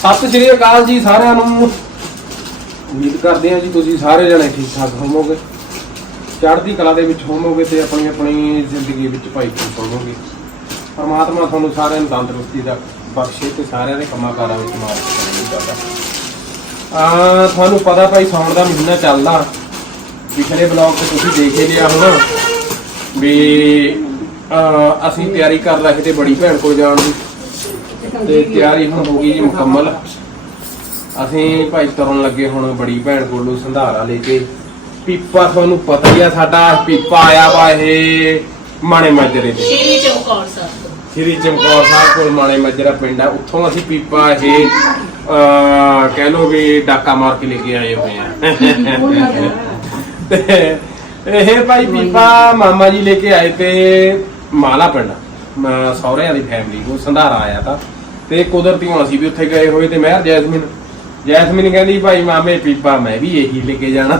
ਸਤਿ ਸ਼੍ਰੀ ਅਕਾਲ ਜੀ ਸਾਰਿਆਂ ਨੂੰ। ਉਮੀਦ ਕਰਦੇ ਹਾਂ ਜੀ ਤੁਸੀਂ ਸਾਰੇ ਜਣੇ ਠੀਕ ਠਾਕ ਹੋਵੋਗੇ। ਚੜ੍ਹਦੀ ਕਲਾ ਦੇ ਵਿੱਚ ਹੋਵੋਗੇ ਤੇ ਆਪਣੀ ਆਪਣੀ ਜ਼ਿੰਦਗੀ ਵਿੱਚ ਭਾਈ ਖੁਸ਼ ਹੋਵੋਗੇ। ਪਰਮਾਤਮਾ ਤੁਹਾਨੂੰ ਸਾਰਿਆਂ ਨੂੰ ਤੰਦਰੁਸਤੀ ਦਾ ਬਖਸ਼ੇ ਤੇ ਸਾਰਿਆਂ ਦੇ ਕੰਮਾਂ ਕਾਰਾਂ ਵਿੱਚ ਮਾਰ ਕਰਦਾ ਆ ਤੁਹਾਨੂੰ ਪਤਾ ਭਾਈ ਸਾਉਣ ਦਾ ਮਹੀਨਾ ਚੱਲਦਾ। ਪਿਛਲੇ ਬਲੌਗ ਤੇ ਤੁਸੀਂ ਦੇਖ ਹੀ ਲਿਆ ਹੋਣਾ ਵੀ ਅਸੀਂ ਤਿਆਰੀ ਕਰ ਰਹੇ ਤੇ ਬੜੀ ਭੈਣ ਕੋਲ ਜਾਣ ਦੀ। ਤੇ ਤਿਆਰੀ ਹੁਣ ਹੋ ਗਈ ਜੀ ਮੁਕੰਮਲ। ਅਸੀਂ ਭਾਈ ਤੁਰਨ ਲੱਗੇ ਹੁਣ ਬੜੀ ਭੈਣ ਕੋਲੋਂ ਸੰਧਾਰਾ ਲੈ ਕੇ। ਪੀਪਾ ਤੁਹਾਨੂੰ ਪਤਾ ਹੀ ਆ ਸਾਡਾ ਪੀਪਾ ਆਇਆ ਵਾ ਇਹ ਮਾਣੇ ਮਾਜਰੇ ਦੇ ਸ਼੍ਰੀ ਚਮਕੌਰ ਸਾਹਿਬ ਤੋਂ। ਸ੍ਰੀ ਚਮਕੌਰ ਸਾਹਿਬ ਕੋਲ ਮਾਣੇ ਮਾਜਰਾ ਪਿੰਡ ਆ ਉੱਥੋਂ ਅਸੀਂ ਪੀਪਾ ਇਹ ਅਹ, ਕਹਿ ਲੋ ਵੀ ਡਾਕਾ ਮਾਰ ਕੇ ਲੈ ਕੇ ਆਏ ਹੋਏ ਆ। ਤੇ ਇਹ ਭਾਈ ਪੀਪਾ ਮਾਮਾ ਜੀ ਲੈ ਕੇ ਆਏ ਤੇ ਮਾਲਾ ਪਿੰਡ ਮ- ਸਹੁਰਿਆਂ ਦੀ ਫੈਮਿਲੀ ਨੂੰ ਸੰਧਾਰਾ ਆਇਆ ਤਾਂ। ਤੇ ਕੁਦਰਤੀਆਂ ਅਸੀਂ ਵੀ ਉੱਥੇ ਗਏ ਹੋਏ ਤੇ ਮਹਿਰ ਜੈਸਮਿਨ ਜੈਸਮਿਨ ਕਹਿੰਦੀ ਭਾਈ ਮਾਮੇ ਪੀਪਾ, ਮੈਂ ਵੀ ਇਹੀ ਲੈ ਕੇ ਜਾਣਾ।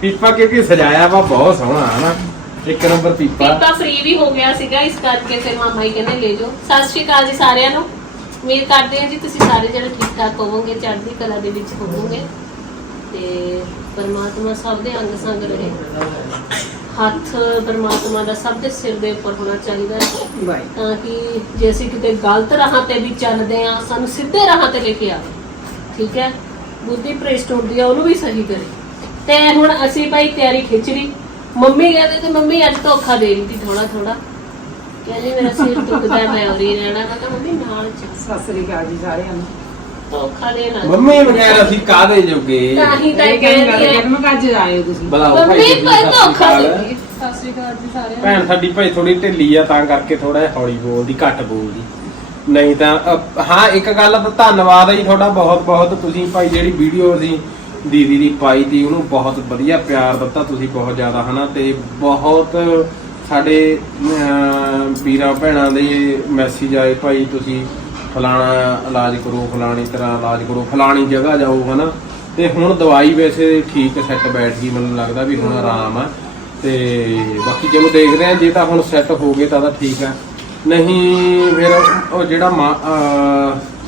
ਪੀਪਾ ਕਿਉਂਕਿ ਸਜਾਇਆ ਵਾ, ਬਹੁਤ ਸੋਹਣਾ, ਹਨਾ? ਇੱਕ ਨੰਬਰ ਪੀਪਾ। ਪੀਪਾ ਫ੍ਰੀ ਵੀ ਹੋ ਗਿਆ ਸੀਗਾ, ਇਸ ਕਰਕੇ ਫਿਰ ਮਾਮਾ ਹੀ ਕਹਿੰਦੇ ਲੈ ਜਾਓ। ਸਤਿ ਸ਼੍ਰੀ ਅਕਾਲ ਜੀ ਸਾਰਿਆਂ ਨੂੰ। ਉਮੀਦ ਕਰਦੇ ਹਾਂ ਜੀ ਤੁਸੀਂ ਸਾਰੇ ਜਣੇ ਠੀਕ ਠਾਕ ਹੋਵੋਗੇ, ਚੜ੍ਹਦੀ ਕਲਾ ਦੇ ਵਿੱਚ ਹੋਵੋਗੇ। ਤੇ ਪਰਮਾਤਮਾ ਸਭ ਦੇ ਅੰਗ ਸੰਗ ਰਹੇ। ਹੱਥ ਪਰਮਾਤਮਾ ਦਾ ਸਭ ਦੇ ਸਿਰ ਦੇ ਉੱਪਰ ਹੋਣਾ ਚਾਹੀਦਾ ਹੈ। ਤਾਂ ਕਿ ਜੇ ਅਸੀਂ ਕਿਤੇ ਗਲਤ ਰਾਹਾਂ ਤੇ ਵੀ ਚੱਲਦੇ ਆ ਸਾਨੂੰ ਸਿੱਧੇ ਰਾਹਾਂ ਤੇ ਲੈ ਕੇ ਆਵੇ। ਠੀਕ ਹੈ? ਬੁੱਧੀ ਭ੍ਰਿਸ਼ਟ ਹੁੰਦੀ ਆ ਉਹਨੂੰ ਵੀ ਸਹੀ ਕਰੇ। ਤੇ ਹੁਣ ਅਸੀਂ ਭਾਈ ਤਿਆਰੀ ਖਿੱਚ ਲਈ। ਮੰਮੀ ਕਹਿੰਦੇ ਤੇ ਮੰਮੀ ਅੱਜ ਧੋਖਾ ਦੇ ਦਿੱਤੀ ਥੋੜਾ ਥੋੜਾ ਕਹਿੰਦੀ ਮੇਰਾ ਸਿਰ ਦੁਖਦਾ ਮੈਂ ਉਰੀ ਰਹਿਣਾ। ਮੈਂ ਕਿਹਾ ਮੰਮੀ ਨਾਲ ਚੱਲ। ਸਤਿ ਸ੍ਰੀ ਅਕਾਲ ਜੀ ਸਾਰਿਆਂ ਨੂੰ। ਧੋਖਾ ਦੇਣਾ ਮੰਮੀ ਬਗੈਰ ਅਸੀਂ ਕਾਹਦੇ ਜੋਗੇ? ਤਾਂ ਹੀ ਤਾਂ ਇਹ ਕਹਿੰਦੀ ਹੈ। ਮੈਂ ਕੱਜ ਆਏ ਹੋ ਤੁਸੀਂ। ਬੁਲਾਓ ਮੰਮੀ ਭਾਈ ਜੀ, ਭਾਈ ਸਤਿ ਸ਼੍ਰੀ ਧੋਖਾ ਅਕਾਲ। ਦੇ ਸਤਿ ਸ੍ਰੀ ਅਕਾਲ ਜੀ ਸਾਰਿਆਂ ਭੈਣ ਸਾਡੀ ਭਾਈ ਥੋੜੀ ਢਿੱਲੀ ਆ ਤਾਂ ਕਰਕੇ ਥੋੜਾ ਹੌਲੀ ਬੋਲਦੀ ਘੱਟ ਬੋਲਦੀ। ਨਹੀਂ ਤਾਂ ਅ, ਹਾਂ ਇੱਕ ਗੱਲ ਤਾਂ ਧੰਨਵਾਦ ਹੈ ਜੀ ਤੁਹਾਡਾ ਬਹੁਤ ਬਹੁਤ। ਤੁਸੀਂ ਭਾਈ ਜਿਹੜੀ ਵੀਡੀਓ ਅਸੀਂ ਦੀਦੀ ਦੀ ਪਾਈ ਤੀ ਉਹਨੂੰ ਬਹੁਤ ਵਧੀਆ ਪਿਆਰ ਦਿੱਤਾ ਤੁਸੀਂ ਬਹੁਤ ਜ਼ਿਆਦਾ ਹਨਾ? ਤੇ ਬਹੁਤ ਸਾਡੇ ਅਮ, ਵੀਰਾਂ ਭੈਣਾਂ ਦੇ ਮੈਸੇਜ ਆਏ ਭਾਈ ਤੁਸੀਂ। ਫਲਾਣਾ ਇਲਾਜ ਕਰੋ, ਫਲਾਣੀ ਤਰ੍ਹਾਂ ਇਲਾਜ ਕਰੋ, ਫਲਾਣੀ ਜਗ੍ਹਾ ਜਾਓ, ਹਨਾ? ਤੇ ਹੁਣ ਦਵਾਈ ਵੈਸੇ ਠੀਕ ਸੈੱਟ ਬੈਠ ਗਈ, ਮੈਨੂੰ ਲੱਗਦਾ ਵੀ ਹੁਣ ਆਰਾਮ ਆ। ਤੇ ਬਾਕੀ ਚਲੋ ਦੇਖਦੇ ਆ, ਜੇ ਤਾਂ ਹੁਣ ਸੈੱਟ ਹੋ ਗਏ ਤਾਂ ਤਾਂ ਠੀਕ ਆ। ਨਹੀਂ, ਫਿਰ ਉਹ ਜਿਹੜਾ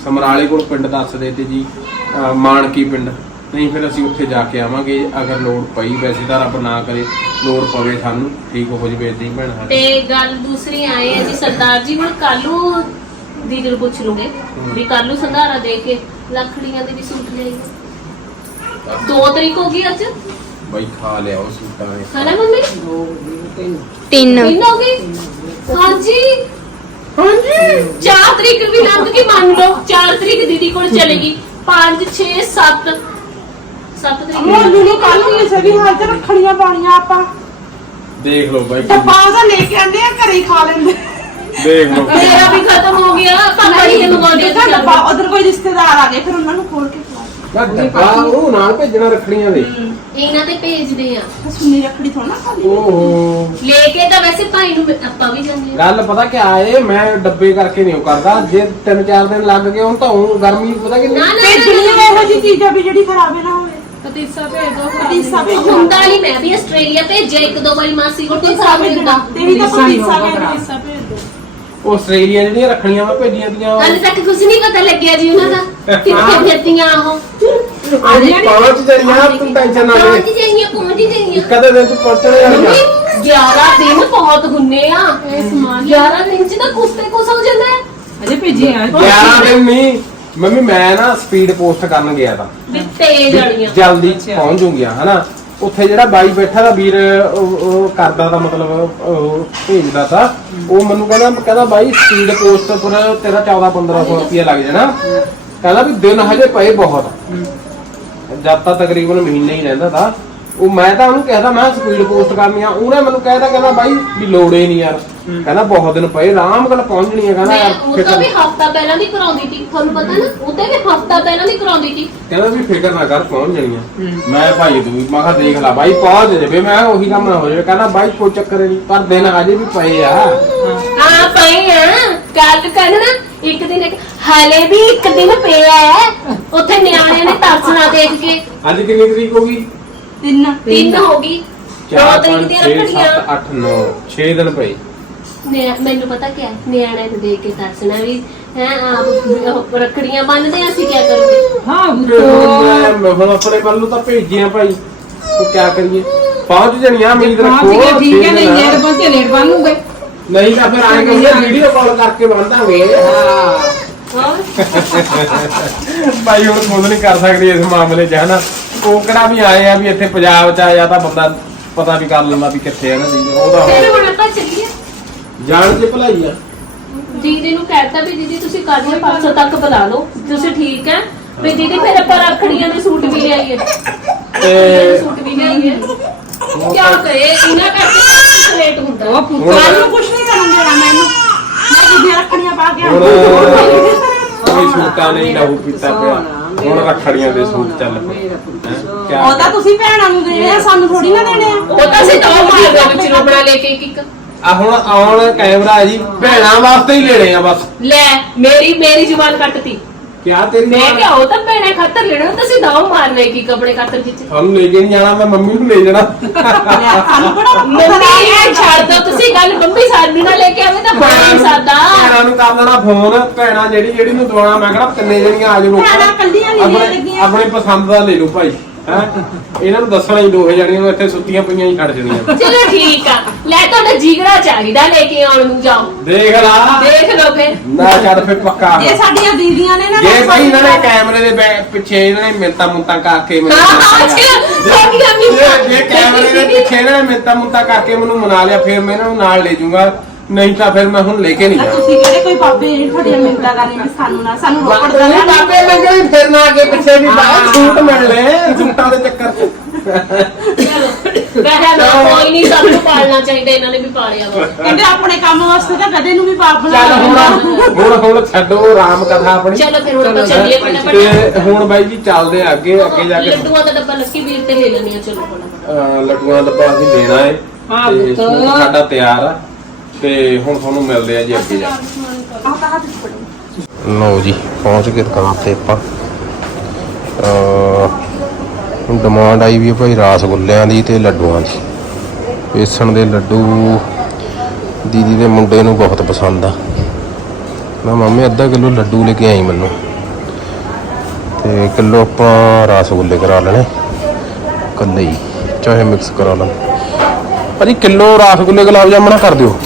ਸਮਰਾਲੇ ਕੋਲ ਪਿੰਡ ਦੱਸਦੇ ਤੇ ਜੀ, ਅਹ ਮਾਨਕੀ ਪਿੰਡ। ਨਹੀਂ, ਫਿਰ ਅਸੀਂ ਉੱਥੇ ਜਾ ਕੇ ਆਵਾਂਗੇ, ਅਗਰ ਲੋੜ ਪਈ ਵੈਸੇ ਤਾਂ ਰੱਬ ਨਾ ਕਰੇ, ਲੋੜ ਪਵੇ ਸਾਨੂੰ, ਠੀਕ ਹੋ ਜਵੇ ਦੀ ਭੈਣ। ਤੇ ਗੱਲ ਦੂਸਰੀ ਆਏ ਹੈ ਜੀ, ਸਰਦਾਰ ਜੀ, ਹੁਣ ਕੱਲੂ ਦੀਦੀ ਨੂੰ ਪੁੱਛ ਲੂਗੇ ਵੀ ਕੱਲੂ ਸੰਧਾਰਾ ਦੇ ਕੇ ਲੱਖੜੀਆਂ ਦੇ ਵੀ ਸੂਟ ਲਿਆਈਏ ਦੋ ਤਰੀਕ ਹੋ ਗਈ ਅੱਜ? ਬਈ ਖਾ ਲਿਆ ਉਹ ਸੂਟਾਂ ਨੇ। ਖਾਣਾ ਮੰਮੀ? ਦੋ ਤਿੰਨ। ਤਿੰਨ। ਤਿੰਨ ਹੋ ਗਈ ਹਾਂਜੀ। ਹਾਂਜੀ। 4 ਤਰੀਕ ਵੀ ਲੰਘ ਗਈ ਮੰਨ ਲਓ। 4 ਤਰੀਕ ਦੀਦੀ ਕੋਲ ਚਲੇਗੀ 5 6 7 7 ਤਰੀਕ ਮੋਲੂ ਨੂੰ। ਕੱਲ ਨੂੰ ਇਸੇ ਵੀ ਹਾਲ ਚ ਰੱਖਣੀਆਂ ਪਾਣੀਆਂ ਆਪਾਂ। ਦੇਖ ਲਓ ਬਾਈ ਤੇ ਬਾਜ਼ਾ ਲੈ ਕੇ ਆਂਦੇ ਆ ਘਰੇ ਹੀ ਖਾ ਲੈਂਦੇ। ਦੇਖ ਲਓ। ਮੇਰਾ ਵੀ ਖਤਮ ਹੋ ਗਿਆ। ਪਾਪਾ ਜੀ ਨੇ ਮੰਗਾਉਂਦੇ ਦੇਖਾ ਡੱਬਾ ਉਧਰ ਕੋਈ ਰਿਸ਼ਤੇਦਾਰ ਆ ਗਏ ਫਿਰ ਉਹਨਾਂ ਨੂੰ ਖੋਲ ਕੇ ਖਵਾ ਮੈਂ ਡੱਬਾ ਉਹ ਨਾਲ ਭੇਜਣਾ ਰੱਖਣੀਆਂ ਦੇ। ਇਹਨਾਂ ਤੇ ਭੇਜਦੇ ਆ। ਸੁਣੀ ਰੱਖੜੀ ਥੋੜਾ ਨਾ ਖਾਲੀ ਓਹੋ। ਲੈ ਕੇ ਤਾਂ ਵੈਸੇ ਭਾਈ ਨੂੰ ਆਪਾਂ ਵੀ ਜਾਂਦੇ ਆ। ਗੱਲ ਪਤਾ ਕੀ ਆਏ ਮੈਂ ਡੱਬੇ ਕਰਕੇ ਨਹੀਂ ਉਹ ਕਰਦਾ। ਜੇ ਤਿੰਨ ਚਾਰ ਦਿਨ ਲੱਗ ਗਏ ਹੁਣ ਤਾਂ ਹੁਣ ਗਰਮੀ ਪਤਾ ਕਿ ਨਾ ਨਾ ਭੇਜਣੀ ਨਾ, ਇਹੋ ਜੀ ਚੀਜ਼ਾਂ ਵੀ ਜਿਹੜੀ ਖਰਾਬ ਨਾ ਹੋਵੇ। ਪਤੀਸਾ ਭੇਜ ਦੋ ਪਤੀਸਾ ਨਾ ਹੁੰਦਾ। ਨਹੀਂ ਮੈਂ ਵੀ ਆਸਟ੍ਰੇਲੀਆ ਭੇਜਿਆ ਇੱਕ ਦੋ ਵਾਰੀ ਮਾਸੀ ਕੋਲ ਤੇ ਪਤੀਸਾ ਸਾਬ ਭੇਜਣਾ। ਹੁੰਦਾ ਤੇ ਵੀ ਤਾਂ ਪਤੀਸਾ ਭੇਜਣਾ। ਭੇਜ ਦੋ। ਉਹ ਆਸਟ੍ਰੇਲੀਆ ਜਿਹੜੀਆਂ ਰੱਖਣੀਆਂ ਮੈਂ ਭੇਜੀਆਂ ਦੀਆਂ ਹਾਲੇ ਤੱਕ ਕੁਝ ਨਹੀਂ ਪਤਾ ਲੱਗਿਆ ਜੀ ਉਹਨਾਂ ਦਾ। ਕਿੱਥੇ ਫਿਰਦੀਆਂ ਉਹ? ਅੱਜ ਪਹੁੰਚ ਜਾਈਆਂ ਤੂੰ ਟੈਨਸ਼ਨ ਨਾ ਲੈ। ਪਹੁੰਚ ਜਾਈਆਂ ਪਹੁੰਚ ਜਾਈਆਂ। ਕਦੇ ਦਿਨ ਚ ਪਹੁੰਚਣੇ ਮੰਮੀ 11 ਦਿਨ ਬਹੁਤ ਹੁੰਨੇ ਆ। ਇਹ ਸਮਾਨ 11 ਦਿਨ ਚ ਤਾਂ ਕੁਸਤੇ ਕੁਸ ਹੋ ਜਾਂਦਾ ਹੈ। ਅਜੇ ਭੇਜੇ ਆ। 11 ਦਿਨ ਨਹੀਂ ਮੰਮੀ ਮੈਂ ਨਾ ਸਪੀਡ ਪੋਸਟ ਕਰਨ ਗਿਆ ਤਾਂ। ਵੀ ਤੇਜ਼ ਵਾਲੀਆਂ ਜਲਦੀ ਪਹੁੰਚ ਜੂਗੀਆਂ ਹਨਾ? ਉੱਥੇ ਜਿਹੜਾ ਬਾਈ ਬੈਠਾ ਦਾ ਵੀਰ ਉਹ ਉਹ ਕਰਦਾ ਦਾ ਮਤਲਬ ਉਹ ਭੇਜਦਾ ਤਾਂ। ਉਹ ਮੈਨੂੰ ਕਹਿੰਦਾ ਕਹਿੰਦਾ ਬਾਈ ਸਪੀਡ ਪੋਸਟ ਪਰ ਤੇਰਾ 14 1500 ਰੁਪਏ ਲੱਗ ਜਾਣਾ। ਕਹਿੰਦਾ ਵੀ ਦਿਨ ਹਜੇ ਪਏ ਬਹੁਤ। ਜਦ ਤਾਂ ਤਕਰੀਬਨ ਮਹੀਨਾ ਹੀ ਰਹਿੰਦਾ ਤਾਂ। ਉਹ ਮੈਂ ਤਾਂ ਉਹਨੂੰ ਕਹਿਦਾ ਮੈਂ ਸਪੀਡ ਪੋਸਟ ਕਰਨੀ ਆ। ਉਹਨੇ ਮੈਨੂੰ ਕਹਿਦਾ ਕਹਿੰਦਾ ਬਾਈ ਵੀ ਲੋੜ ਹੀ ਨਹੀਂ ਯਾਰ ਕਹਿੰਦਾ ਬਹੁਤ ਦਿਨ ਪਏ ਆਰਾਮ ਨਾਲ ਪਹੁੰਚਣੀ ਆ ਕਹਿੰਦਾ ਮੈਂ ਯਾਰ ਉਹ ਫਿਕਰ ਤਾਂ ਵੀ ਹਫਤਾ ਪਹਿਲਾਂ ਦੀ ਕਰਾਉਂਦੀ ਸੀ ਤੁਹਾਨੂੰ ਪਤਾ ਨਾ ਉਹ ਤਾਂ ਵੀ ਹਫਤਾ ਪਹਿਲਾਂ ਦੀ ਕਰਾਉਂਦੀ ਸੀ। ਕਹਿੰਦਾ ਵੀ ਫਿਕਰ ਨਾ ਕਰ ਪਹੁੰਚ ਜਾਣੀਆਂ ਮੈਂ ਭਾਈ ਤੂੰ ਮੈਂ ਕਿਹਾ ਦੇਖ ਲੈ ਬਾਈ ਪਹੁੰਚ ਜਾਵੇ। ਮੈਂ ਕਿਹਾ ਉਹੀ ਕੰਮ ਨਾ ਹੋ ਜਾਵੇ। ਕਹਿੰਦਾ ਬਾਈ ਕੋਈ ਚੱਕਰ ਨਹੀਂ ਪਰ ਦਿਨ ਅਜੇ ਵੀ ਪਏ ਆ। ਆ ਪਏ ਆ। ਕੱਲ ਕਰਨਾ ਇੱਕ ਦਿਨ ਇੱਕ- ਹਾਲੇ ਵੀ ਇੱਕ ਦਿਨ ਪਿਆ ਹੈ। ਉੱਥੇ ਨਿਆਣਿਆਂ ਨੇ ਤਰਸਣਾ ਦੇਖ ਕੇ। ਅੱਜ ਕਿੰਨੀ ਤਰੀਕ ਹੋ ਗਈ? ਤਿੰਨ। ਤਿੰਨ ਹੋ ਗਈ। ਦੋ 4 ਤਰੀਕ 5 ਦੀਆਂ 6 ਰੱਖੜੀਆਂ 7 8 9 6 ਦਿਨ ਪਏ। ਨਿਆ- ਮੈਨੂੰ ਪਤਾ ਕਿਆ ਨਿਆਣਿਆਂ ਨੂੰ ਦੇਖ ਕੇ ਦੱਸਣਾ ਵੀ ਹੈ ਆਪ ਰੱਖੜੀਆਂ ਬੰਨਦੇ ਆ, ਅਸੀਂ ਕੀ ਕਰੂਗੇ ਹਾਂ ਮੈਂ ਹੁਣ ਆਪਣੇ ਵੱਲ ਨੂੰ ਤਾਂ ਭੇਜਿਆ ਭਾਈ। ਉਹ ਕੀ ਕਰੀਏ? ਪਹੁੰਚ ਜਣੀਆਂ ਉਮੀਦ ਰੱਖੋ ਠੀਕ ਹੈ ਠੀਕ ਹੈ ਨਹੀਂ ਛੇ ਨੇੜ ਦਿਨ। ਪਹੁੰਚੇ ਨੇੜ ਬੰਨੂਗੇ ਨਹੀਂ ਤਾਂ ਫਿਰ ਆਏ ਕਹੀਏ ਵੀਡੀਓ ਕਾਲ ਕਰਕੇ ਬੰਦਾਂਗੇ ਹਾਂ ਹੋਰ? ਭਾਈ ਹੁਣ ਖੁਦ ਨਹੀਂ ਕਰ ਸਕਦੀ ਇਸ ਮਾਮਲੇ 'ਚ ਹਨਾ? ਉਹ ਕਿਹੜਾ ਵੀ ਆਏ ਆ ਵੀ ਇੱਥੇ ਪੰਜਾਬ 'ਚ ਆਇਆ ਤਾਂ ਬੰਦਾ ਪਤਾ ਵੀ ਕਰ ਲੈਂਦਾ ਵੀ ਕਿੱਥੇ ਆ ਨਾ ਜੀ ਉਹਦਾ ਫਿਰ ਹੁਣ ਆਪਾਂ ਚੱਲੀਏ। ਜਾਣ ਚ ਭਲਾਈ ਆ। ਦੀਦੀ ਨੂੰ ਕਹਿਤਾ ਵੀ ਦੀਦੀ ਤੁਸੀਂ ਕੱਲ ਜਾਂ ਪਰਸੋਂ ਤੱਕ ਬੁਲਾ ਲਓ ਤੁਸੀਂ ਠੀਕ ਹੈ ਵੀ ਦੀਦੀ ਫਿਰ ਆਪਾਂ ਰੱਖੜੀਆਂ ਦੇ ਸੂਟ ਵੀ ਲਿਆਈਏ। ਤੇ ਸੂਟ ਵੀ ਲਿਆਈਏ। ਕਿਆ ਕਰੇ ਇਹਨਾਂ ਕਰਕੇ ਲੇਟ ਹੁੰਦਾ। ਉਹ ਪੁੱਤ ਨੂੰ ਕੁਛ ਨਹੀਂ ਕਰਨ ਦੇਣਾ ਮੈਨੂੰ। ਮੈਂ ਦੂਜੀਆਂ ਰੱਖੜੀਆਂ ਪਾ ਕੇ ਆਉਂਗੀ ਕੋਈ ਸੂਟਾਂ ਨਹੀਂ ਲਹੂ ਪੀਤਾ ਪਿਆ। ਹੁਣ ਰੱਖੜੀਆਂ ਦੇ ਸੂਟ ਚੱਲ ਪਏ। ਹੈਂ, ਉਹ ਤਾਂ ਤੁਸੀਂ ਭੈਣਾਂ ਨੂੰ ਦੇਣੇ ਆ ਸਾਨੂੰ ਥੋੜੀ ਨਾ ਦੇਣੇ ਆ। ਉਹ ਤਾਂ ਅਸੀਂ ਦੋ ਮਾਰਦੇ ਵਿੱਚ ਰੋਬੜਾ ਲੈ ਕੇ ਇੱਕ ਇੱਕ। ਆ ਹੁਣ ਆਉਣ ਕੈਮਰਾ ਜੀ ਭੈਣਾਂ ਵਾਸਤੇ ਹੀ ਲੈਣੇ ਆ ਬਸ। ਲੈ ਮੇਰੀ ਮੇਰੀ ਜ਼ੁਬਾਨ ਕੱਟਤੀ। ਕਿਆ ਤੇਰੀ ਮੈਂ ਕਿਹਾ ਉਹ ਤਾਂ ਭੈਣੇ ਖਾਤਰ ਲੈਣਾ ਤਾਂ ਅਸੀਂ ਦੋ ਮਾਰਨੇ ਕੀ ਕੱਪੜੇ ਖਾਤਰ ਵਿੱਚ। ਤੁਹਾਨੂੰ ਲੈ ਕੇ ਨਹੀਂ ਜਾਣਾ ਮੈਂ ਮੰਮੀ ਨੂੰ ਲੈ ਜਾਣਾ। ਸਾਨੂੰ ਬੜਾ ਮੰਮੀ ਇਹ ਛੱਡ ਦੋ ਤੁਸੀਂ ਗੱਲ ਮੰਮੀ ਸਾਡੀ ਨਾਲ ਲੈ ਕੇ ਆਵੇ ਤਾਂ ਬੜਾ ਹੀ ਸਾਦਾ। ਭੈਣਾਂ ਨੂੰ ਕਰ ਦੇਣਾ ਫੋਨ ਭੈਣਾਂ ਜਿਹੜੀ ਜਿਹੜੀ ਨੂੰ ਦਵਾਣਾ ਮੈਂ ਕਿਹੜਾ ਤਿੰਨੇ ਜਣੀਆਂ ਆ ਜਾਓ। ਭੈਣਾਂ ਕੱਲੀਆਂ ਨੀ ਲੈ ਆਪਣੇ ਲੱਗੀਆਂ। ਆਪਣੀ ਪਸੰਦ ਦਾ ਲੈ ਲਓ ਭਾਈ। ਹੈ? ਇਹਨਾਂ ਨੂੰ ਦੱਸਣਾ ਹੀ ਦੋਹੇ ਜਣੀਆਂ ਨੂੰ ਇੱਥੇ ਸੁੱਤੀਆਂ ਪਈਆਂ ਹੀ ਖੜ ਜਣੀਆਂ ਚਲੋ ਠੀਕ ਆ। ਲੈ ਤੁਹਾਡਾ ਜੀਗਰਾ ਚਾਹੀਦਾ ਲੈ ਕੇ ਆਉਣ ਨੂੰ ਜਾਓ। ਦੇਖ ਲਾ। ਦੇਖ ਲਓ ਫਿਰ। ਨਾ ਕਰ ਫਿਰ ਪੱਕਾ। ਜੇ ਸਾਡੀਆਂ ਦੀਦੀਆਂ ਨੇ ਨਾ ਜੇ ਭਾਈ ਇਹਨਾਂ ਨੇ ਕੈਮਰੇ ਦੇ ਬੈ- ਪਿੱਛੇ ਇਹਨਾਂ ਨੇ ਮਿੰਤਾ ਮੁੰਤਾ ਕਰਕੇ ਮੈਨੂੰ ਹਾਂ, ਮਨਾ ਲਿਆ। ਅੱਛਾ, ਸਾਡੀਆਂ ਜੇ- ਮਿੰਨਤਾਂ। ਜੇ ਕੈਮਰੇ ਦੇ ਪਿੱਛੇ ਇਹਨਾਂ ਨੇ ਮਿੰਤਾ ਮੁੰਤਾ ਕਰਕੇ ਮੈਨੂੰ ਮਨਾ ਲਿਆ ਫਿਰ ਮੈਂ ਇਹਨਾਂ ਨੂੰ ਨਾਲ ਲੈ ਜਾਊਂਗਾ। ਨਹੀਂ ਤਾਂ ਫਿਰ ਮੈਂ ਹੁਣ ਲੈ ਕੇ ਨਹੀਂ ਨਾ ਜਾਣਾ। ਤੁਸੀਂ ਕਿਹੜੇ ਕੋਈ ਬਾਬੇ ਜਿਹੜੀ ਤੁਹਾਡੀਆਂ ਮਿੰਤਾ ਕਰਨੀ ਵੀ ਸਾਨੂੰ ਨਾ ਸਾਨੂੰ ਰੋਕੜ ਦਾ ਨਹੀਂ ਬਾਬੇ ਲੱਗਣੇ ਫਿਰ ਨਾ ਅੱਗੇ ਪਿੱਛੇ ਵੀ ਬਾਹਰ। ਸੂਟ ਮਿਲ ਲੈ ਸੂਟਾਂ ਦੇ ਚੱਕਰ 'ਚ। ਕਹਿਆ ਨਾ ਕੋਈ ਨਹੀਂ ਸਭ ਨੂੰ ਪਾਲਣਾ ਚਾਹੀਦਾ ਇਹਨਾਂ ਨੇ ਵੀ ਪਾਲਿਆ ਵਾ। ਕਹਿੰਦੇ ਆਪਣੇ ਕੰਮ ਵਾਸਤੇ ਤਾਂ ਕਦੇ ਨੂੰ ਵੀ ਬਾਪ ਬਣਾ ਚੱਲ ਹੁਣ ਲੈਂਦਾ। ਹੁਣ ਹੁਣ ਛੱਡੋ ਰਾਮ ਕਥਾ ਆਪਣੀ। ਚਲੋ ਫਿਰ ਹੁਣ ਆਪਾਂ ਚੱਲੀਏ ਫਟਾਫਟ। ਤੇ ਹੁਣ ਬਾਈ ਜੀ ਚੱਲਦੇ ਆ ਅੱਗੇ ਅੱਗੇ ਜਾ ਕੇ। ਲੱਡੂਆਂ ਦਾ ਡੱਬਾ ਲੱਕੀ ਵੀਰ ਤੇ ਲੈ ਲੈਣੀ ਆ ਚਲੋ ਫਟਾਫਟ। ਅਹ ਲੱਡੂਆਂ ਦਾ ਡੱਬਾ ਅਸੀਂ ਲੈਣਾ ਹੈ ਹਾਂ ਤੇ ਪੁੱਤ। ਸੂਟ ਸਾਡਾ ਤਿਆਰ ਆ। ਤੇ ਹੁਣ ਤੁਹਾਨੂੰ ਮਿਲਦੇ ਆ ਜੀ ਅੱਗੇ ਜਾ ਆਹ ਲਓ ਜੀ, ਪਹੁੰਚ ਗਏ ਦੁਕਾਨ ਤੇ ਆਪਾਂ। ਅ ਡਿਮਾਂਡ ਆਈ ਵੀ ਭਾਈ ਰਸਗੁੱਲਿਆਂ ਦੀ ਤੇ ਲੱਡੂਆਂ ਦੀ। ਬੇਸਣ ਦੇ ਲੱਡੂ ਦੀਦੀ ਦੇ ਮੁੰਡੇ ਨੂੰ ਬਹੁਤ ਪਸੰਦ ਆ। ਮੈਂ ਮੰਮੀ, ਅੱਧਾ ਕਿਲੋ ਲੱਡੂ ਲੈ ਕੇ ਆਈ ਮੈਨੂੰ। ਤੇ ਕਿਲੋ ਆਪਾਂ ਰਸਗੁੱਲੇ ਕਰਾ ਲੈਣੇ। ਕੱਲੇ ਹੀ, ਚਾਹੇ ਮਿਕਸ ਕਰਾ ਲਾਂ। ਭਾਜੀ, ਕਿਲੋ ਰਸਗੁੱਲੇ ਗੁਲਾਬ ਜਾਮਣਾ ਕਰ ਦਿਓ।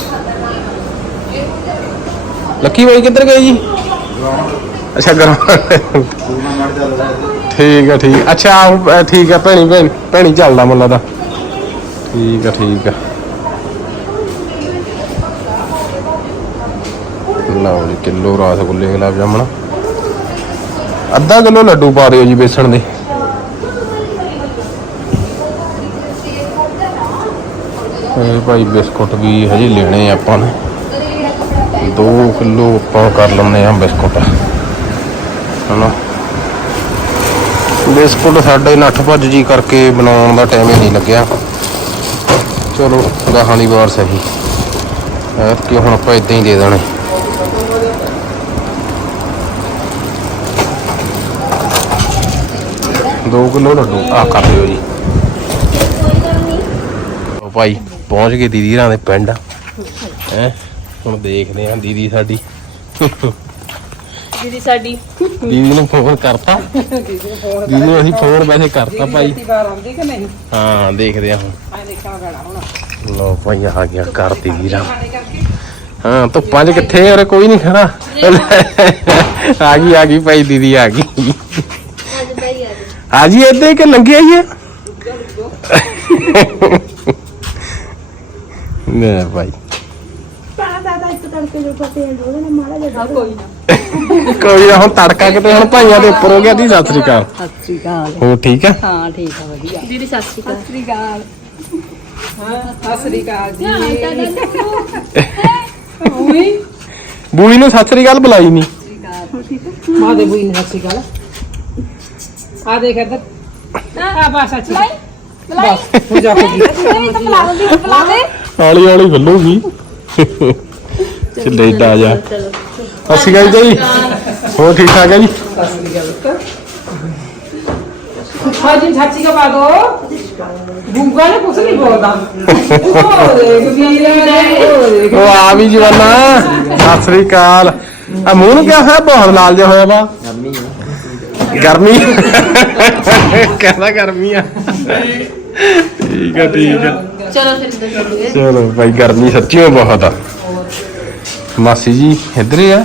ਲੱਕੀ ਬਾਈ ਕਿੱਧਰ ਗਏ ਜੀ? ਅੱਛਾ ਗਰਮ ਠੀਕ ਆ ਠੀਕ ਅੱਛਾ ਆਹੋ, ਅ, ਠੀਕ ਆ ਭੈਣੀ ਭੈਣ ਭੈਣੀ ਚੱਲਦਾ ਮੁੱਲਾ ਦਾ। ਠੀਕ ਆ ਠੀਕ ਆ। ਲਓ ਜੀ ਕਿਲੋ ਰਸਗੁੱਲੇ ਗੁਲਾਬ ਜਾਮਣ। ਅੱਧਾ ਕਿਲੋ ਲੱਡੂ ਪਾ ਦਿਓ ਜੀ ਬੇਸਣ ਦੇ। ਇਹ ਭਾਈ ਬਿਸਕੁਟ ਵੀ ਹਜੇ ਲੈਣੇ ਆ ਆਪਾਂ ਨੇ। 2 ਕਿਲੋ ਆਪਾਂ ਕਰ ਲੈਂਦੇ ਆ ਬਿਸਕੁਟ। ਹਨਾ? ਬਿਸਕੁਟ ਸਾਡੇ ਨੱਠ ਭੱਜ ਜੀ ਕਰਕੇ ਬਣਾਉਣ ਦਾ ਟਾਈਮ ਹੀ ਨਹੀਂ ਲੱਗਿਆ। ਚਲੋ ਗਾਹਾਂ ਦੀ ਵਾਰ ਸਹੀ। ਐਤ ਕਿ ਹੁਣ ਆਪਾਂ ਇਦਾਂ ਹੀ ਦੇ ਦੇਣੇ। ਦੋ ਕਿਲੋ ਲੱਡੂ ਆ ਕਰ ਲਿਓ ਜੀ। ਭਾਈ, ਪਹੁੰਚ ਗਏ ਦੀਦੀ ਰਾਂ ਦੇ ਪਿੰਡ। ਹੈ? ਹੁਣ ਦੇਖਦੇ ਆਂ ਦੀਦੀ ਸਾਡੀ। ਦੀਦੀ ਸਾਡੀ। ਦੀਦੀ ਨੂੰ ਫੋਨ ਕਰਤਾ। ਦੀਦੀ ਨੂੰ ਅਸੀਂ ਫੋਨ ਵੈਸੇ ਕਰਤਾ ਭਾਈ। ਵਾਰ ਆਉਂਦੀ ਕਿ ਨਹੀਂ? ਹਾਂ ਦੇਖਦੇ ਆਂ ਹੁਣ। ਹੁਣ। ਲੋ ਭਾਈ ਆ ਗਿਆ ਕਰ ਦੀਦੀ ਰਾਂ ਹਾਂ ਧੁੱਪਾਂ 'ਚ ਕਿੱਥੇ ਔਰ ਕੋਈ ਨਹੀਂ ਖੜਾ। ਆ ਗਈ ਆ ਗਈ ਭਾਈ ਦੀਦੀ ਆ ਗਈ। ਆ ਜੀ ਇੱਥੇ ਕਿ ਲੰਘੀ ਆਈ ਹੈ ਨੇ ਭਾਈ। ਕੋਈ ਨਾ। ਹੁਣ ਤੜਕਾ ਕਿਤੇ ਹੁਣ ਭਾਈਆਂ ਦੇ ਉੱਪਰ ਹੋ ਗਿਆ ਦੀ ਸਤਿ ਸ੍ਰੀ ਅਕਾਲ। ਸਤਿ ਸ੍ਰੀ ਅਕਾਲ। ਹੋ ਠੀਕ ਹੈ ਹਾਂ ਠੀਕ ਆ ਵਧੀਆ। ਦੀਦੀ ਸਤਿ ਸ਼੍ਰੀ ਅਕਾਲ। ਸਤਿ ਸ੍ਰੀ ਅਕਾਲ। ਸਤਿ ਸ੍ਰੀ ਅਕਾਲ ਜੀ। ਬੂਈ। ਨੂੰ ਸਤਿ ਸ੍ਰੀ ਅਕਾਲ ਬੁਲਾਈ ਨਹੀਂ ਮਾਂ ਦੇ ਬੁਈ ਨੇ ਸਤਿ ਸ੍ਰੀ ਅਕਾਲ। ਆ ਦੇਖ ਇੱਧਰ। ਆ ਬਸ ਅੱਛੀ ਬਸ ਹੋ ਜਾ ਕੇ ਹੌਲੀ ਹੌਲੀ ਖੁੱਲੂਗੀ ਇੱਦਾਂ ਆ ਜਾ। ਸਤਿ ਸ਼੍ਰੀ ਅਕਾਲ ਜੀ। ਹੋ ਠੀਕ ਠਾਕ ਹੈ ਜੀ? ਹਾਂ ਜੀ ਸਤਿ ਸ੍ਰੀ ਅਕਾਲ ਬਾਗੋ ਗੂਗਾ ਨੇ ਕੁਛ ਨਹੀਂ ਬੋਲਦਾ। ਉਹ ਆ ਵੀ ਜਵਾਨਾ। ਸਤਿ ਸ੍ਰੀ ਅਕਾਲ। ਆ ਮੂੰਹ ਨੂੰ ਕਿਆ ਹੋਇਆ? ਬਹੁਤ ਲਾਲ ਜਿਹਾ ਹੋਇਆ ਵਾ। ਗਰਮੀ ਕਹਿੰਦਾ ਗਰਮੀ ਆ। ਠੀਕ ਆ ਠੀਕ ਆ। ਚਲੋ ਫਿਰ। ਚਲੋ ਭਾਈ ਗਰਮੀ ਸੱਚੀਓ ਬਹੁਤ ਆ। ਮਾਸੀ ਜੀ ਇੱਧਰ ਹੀ ਆ।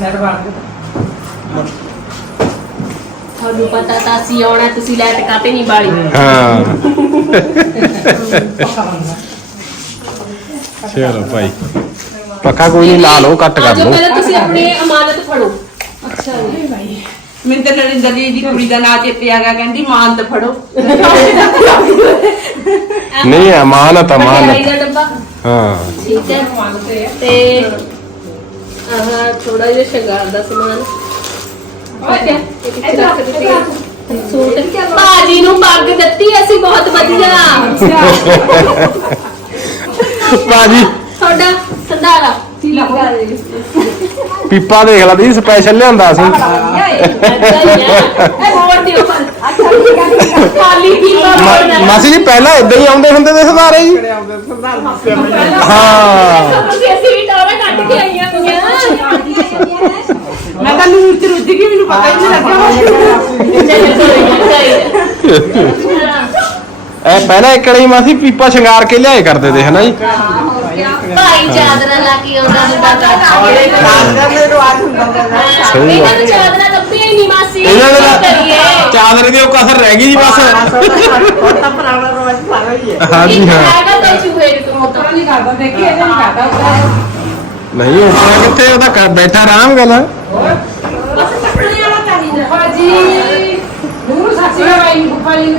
ਲੈ ਤੁਹਾਨੂੰ ਪਤਾ ਤਾਂ ਅਸੀਂ ਆਉਣਾ ਤੁਸੀਂ ਲੈਟ ਕਾਤੇ ਨਹੀਂ ਬਾਲੀ ਹਾਂ। ਚਲੋ ਭਾਈ। ਪੱਕਾ ਕੋਈ ਨਹੀਂ ਲਾ ਲਓ ਕੱਟ ਕਰ ਲਓ। ਪਹਿਲਾਂ ਤੁਸੀਂ ਆਪਣੀ ਅਮਾਨਤ ਫੜੋ। ਮੈਨੂੰ ਤਾਂ ਨਰਿੰਦਰ ਜੀ ਦੀ ਕੁੜੀ ਦਾ ਨਾਂ ਚੇਤੇ ਆ ਗਿਆ ਕਹਿੰਦੀ ਮਾਨ ਫੜੋ। ਨਹੀਂ ਅਮਾਨਤ ਮਠਿਆਈ ਅਮਾਨਤ ਦਾ ਡੱਬਾ? ਹਾਂ। ਠੀਕ ਹੈ। ਤੇ ਆਹ ਥੋੜਾ ਜਿਹਾ ਸ਼ਿੰਗਾਰ ਦਾ ਸਮਾਨ। ਓਕੇ। ਸੂਟ। ਬਾਜੀ ਨੂੰ ਪੱਗ ਦਿੱਤੀ ਅਸੀਂ ਬਹੁਤ ਵਧੀਆ। ਭਾਜੀ। ਤੁਹਾਡਾ ਸੰਧਾਰਾ। ਪੀਪਾ ਦੇਖ ਲਾ ਦੀ ਸਪੈਸ਼ਲ ਲਿਆਂਦਾ ਸੀ। ਮਾਸੀ ਜੀ ਪਹਿਲਾਂ ਇਦਾਂ ਹੀ ਆਉਂਦੇ ਹੁੰਦੇ ਤੇ ਸਰਦਾਰੇ ਜੀ ਹਾਂ ਅਸੀਂ ਵੀ ਟਾਵਾ ਕੱਟ ਕੇ ਆਈਆਂ ਹੋਈਆਂ। ਮੈਂ ਤਾਂ ਨੂਰ ਚ ਰੁੱਝ ਗਈ ਮੈਨੂੰ ਪਤਾ ਹੀ ਨਹੀਂ ਲੱਗਿਆ। ਇਹ ਪਹਿਲਾਂ ਇਕੜੇ ਹੀ ਮਾਸੀ ਪੀਪਾ ਸ਼ਿੰਗਾਰ ਕੇ ਲਿਆਏ ਕਰਦੇ ਤੇ ਹਨਾ ਜੀ? ਭਾਈ ਚਾਦਰਾ ਲਾ ਕੇ ਆਉਂਦਾ ਹੁੰਦਾ ਤਾਂ। ਸਹੀ ਇਹਨਾਂ। ਨੂੰ ਚਾਦਰਾ ਲੱਭੀਆਂ ਹੀ ਨਹੀਂ ਮਾਸੀ। ਇਹਨਾਂ ਨੇ ਕਰੀਏ? ਚਾਦਰੇ ਦੀ ਉਹ ਕਸਰ ਰਹਿ ਗਈ ਜੀ ਬਸ। ਹਾਂਜੀ ਹਾਂ। ਤਾਂ ਚੂਹੇ ਨੂੰ ਉਹ ਤਾਂ ਨਹੀਂ ਕਰਦਾ ਦੇਖੀ ਇਹਨੇ ਨਹੀਂ ਕਰਦਾ ਨਹੀਂ ਉੱਠਣਾ ਕਿੱਥੇ ਉਹਦਾ ਘਰ ਬੈਠਾ ਆਰਾਮ ਗੱਲ ਆ। ਬਾਜੀ ਨੂੰ ਸੱਚੀ ਬਾਈ ਨੂੰ ਫੁੱਫਾ ਜੀ ਨੂੰ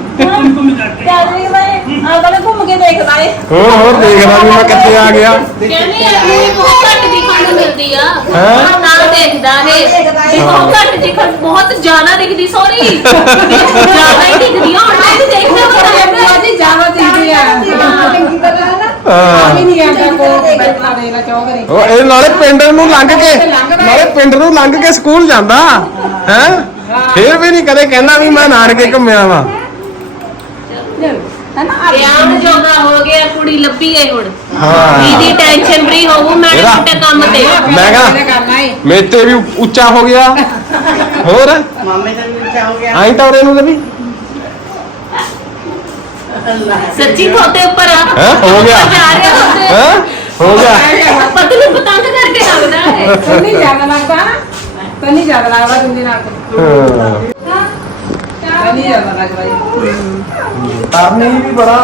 ਘੁੰਮ ਕੇ ਦੇਖਦਾ ਏ ਹੋਰ ਹੋਰ ਦੇਖਦਾ ਵੀ ਮੈਂ ਕਿੱਥੇ ਆ ਗਿਆ। ਕਹਿੰਦੇ ਇਹ ਬਹੁਤ ਘੱਟ ਦਿਖਣ ਨੂੰ ਮਿਲਦੀ ਆ। ਹੈਂ? ਨਾ ਦੇਖਦਾ ਇਹ। ਵੀ ਬਹੁਤ ਘੱਟ ਦਿਖਣ ਬਹੁਤ ਜ਼ਿਆਦਾ ਦਿਖਦੀ ਸੌਰੀ ਜ਼ਿਆਦਾ ਹੀ ਦਿਖਦੀ ਆ ਹੁਣ ਮੈਂ ਵੀ ਦੇਖਦਾ ਜਾਵਾ ਦਿੰਦੀ ਆ। ਹਾਂ। ਵੀ ਨਹੀਂ ਆਂਦਾ ਕੋ ਬੈਠਾ ਰਹੇਗਾ ਚੌਕਰੀ ਉਹ ਇਹ ਨਾਲੇ ਪਿੰਡ ਨੂੰ ਲੰਘ ਕੇ ਨਾਲੇ ਪਿੰਡ ਨੂੰ ਲੰਘ ਕੇ ਸਕੂਲ ਜਾਂਦਾ। ਹੈ। ਫਿਰ ਵੀ ਨਹੀਂ ਕਦੇ ਕਹਿੰਦਾ ਵੀ ਮੈਂ ਨਾਨਕੇ ਘੁੰਮਿਆ ਵਾਂ। ਵਿਆਹ ਜੋਗਾ ਹੋ ਗਿਆ ਕੁੜੀ ਲੱਭੀ ਏ ਹੁਣ। ਹਾਂ। ਦੀਦੀ ਟੈਨਸ਼ਨ ਫਰੀ ਹੋਵੂ ਮੈਂ ਇਹਦਾ- ਛੋਟੇ ਕੰਮ ਤੇ। ਮੈਂ ਕਰਨਾ ਏ। ਮੇਰੇ ਤੇ ਵੀ ਉੱਚਾ ਹੋ ਗਿਆ। ਹੋਰ? ਮਾਮੇ ਦਾ ਵੀ ਉੱਚਾ ਹੋ ਗਿਆ। ਆਈ ਤਾਂ ਉਹਨੂੰ ਵੀ ਸੱਚੀ ਤੁਹਾਡੇ ਉੱਪਰ ਆ। ਹੈਂ? ਹੋ ਗਿਆ। ਉੱਪਰ ਜਾ ਰਿਹਾ ਤੁਹਾਡੇ। ਹੈ? ਹੋ ਗਿਆ। ਪਤਲੀ ਪਤੰਗ ਕਰਕੇ ਲੱਗਦਾ ਹੈ। ਕੰਨੀ ਜ਼ਿਆਦਾ ਲੱਗਦਾ ਨਾ? ਕੰਨੀ ਜ਼ਿਆਦਾ ਲੱਗਦਾ ਕੰਨੀ ਨਾਲ ਹਾਂ। ਕੰਨੀ ਜ਼ਿਆਦਾ ਲੱਗਦਾ ਜੀ। ਤਰਨੀ ਵੀ ਬੜਾ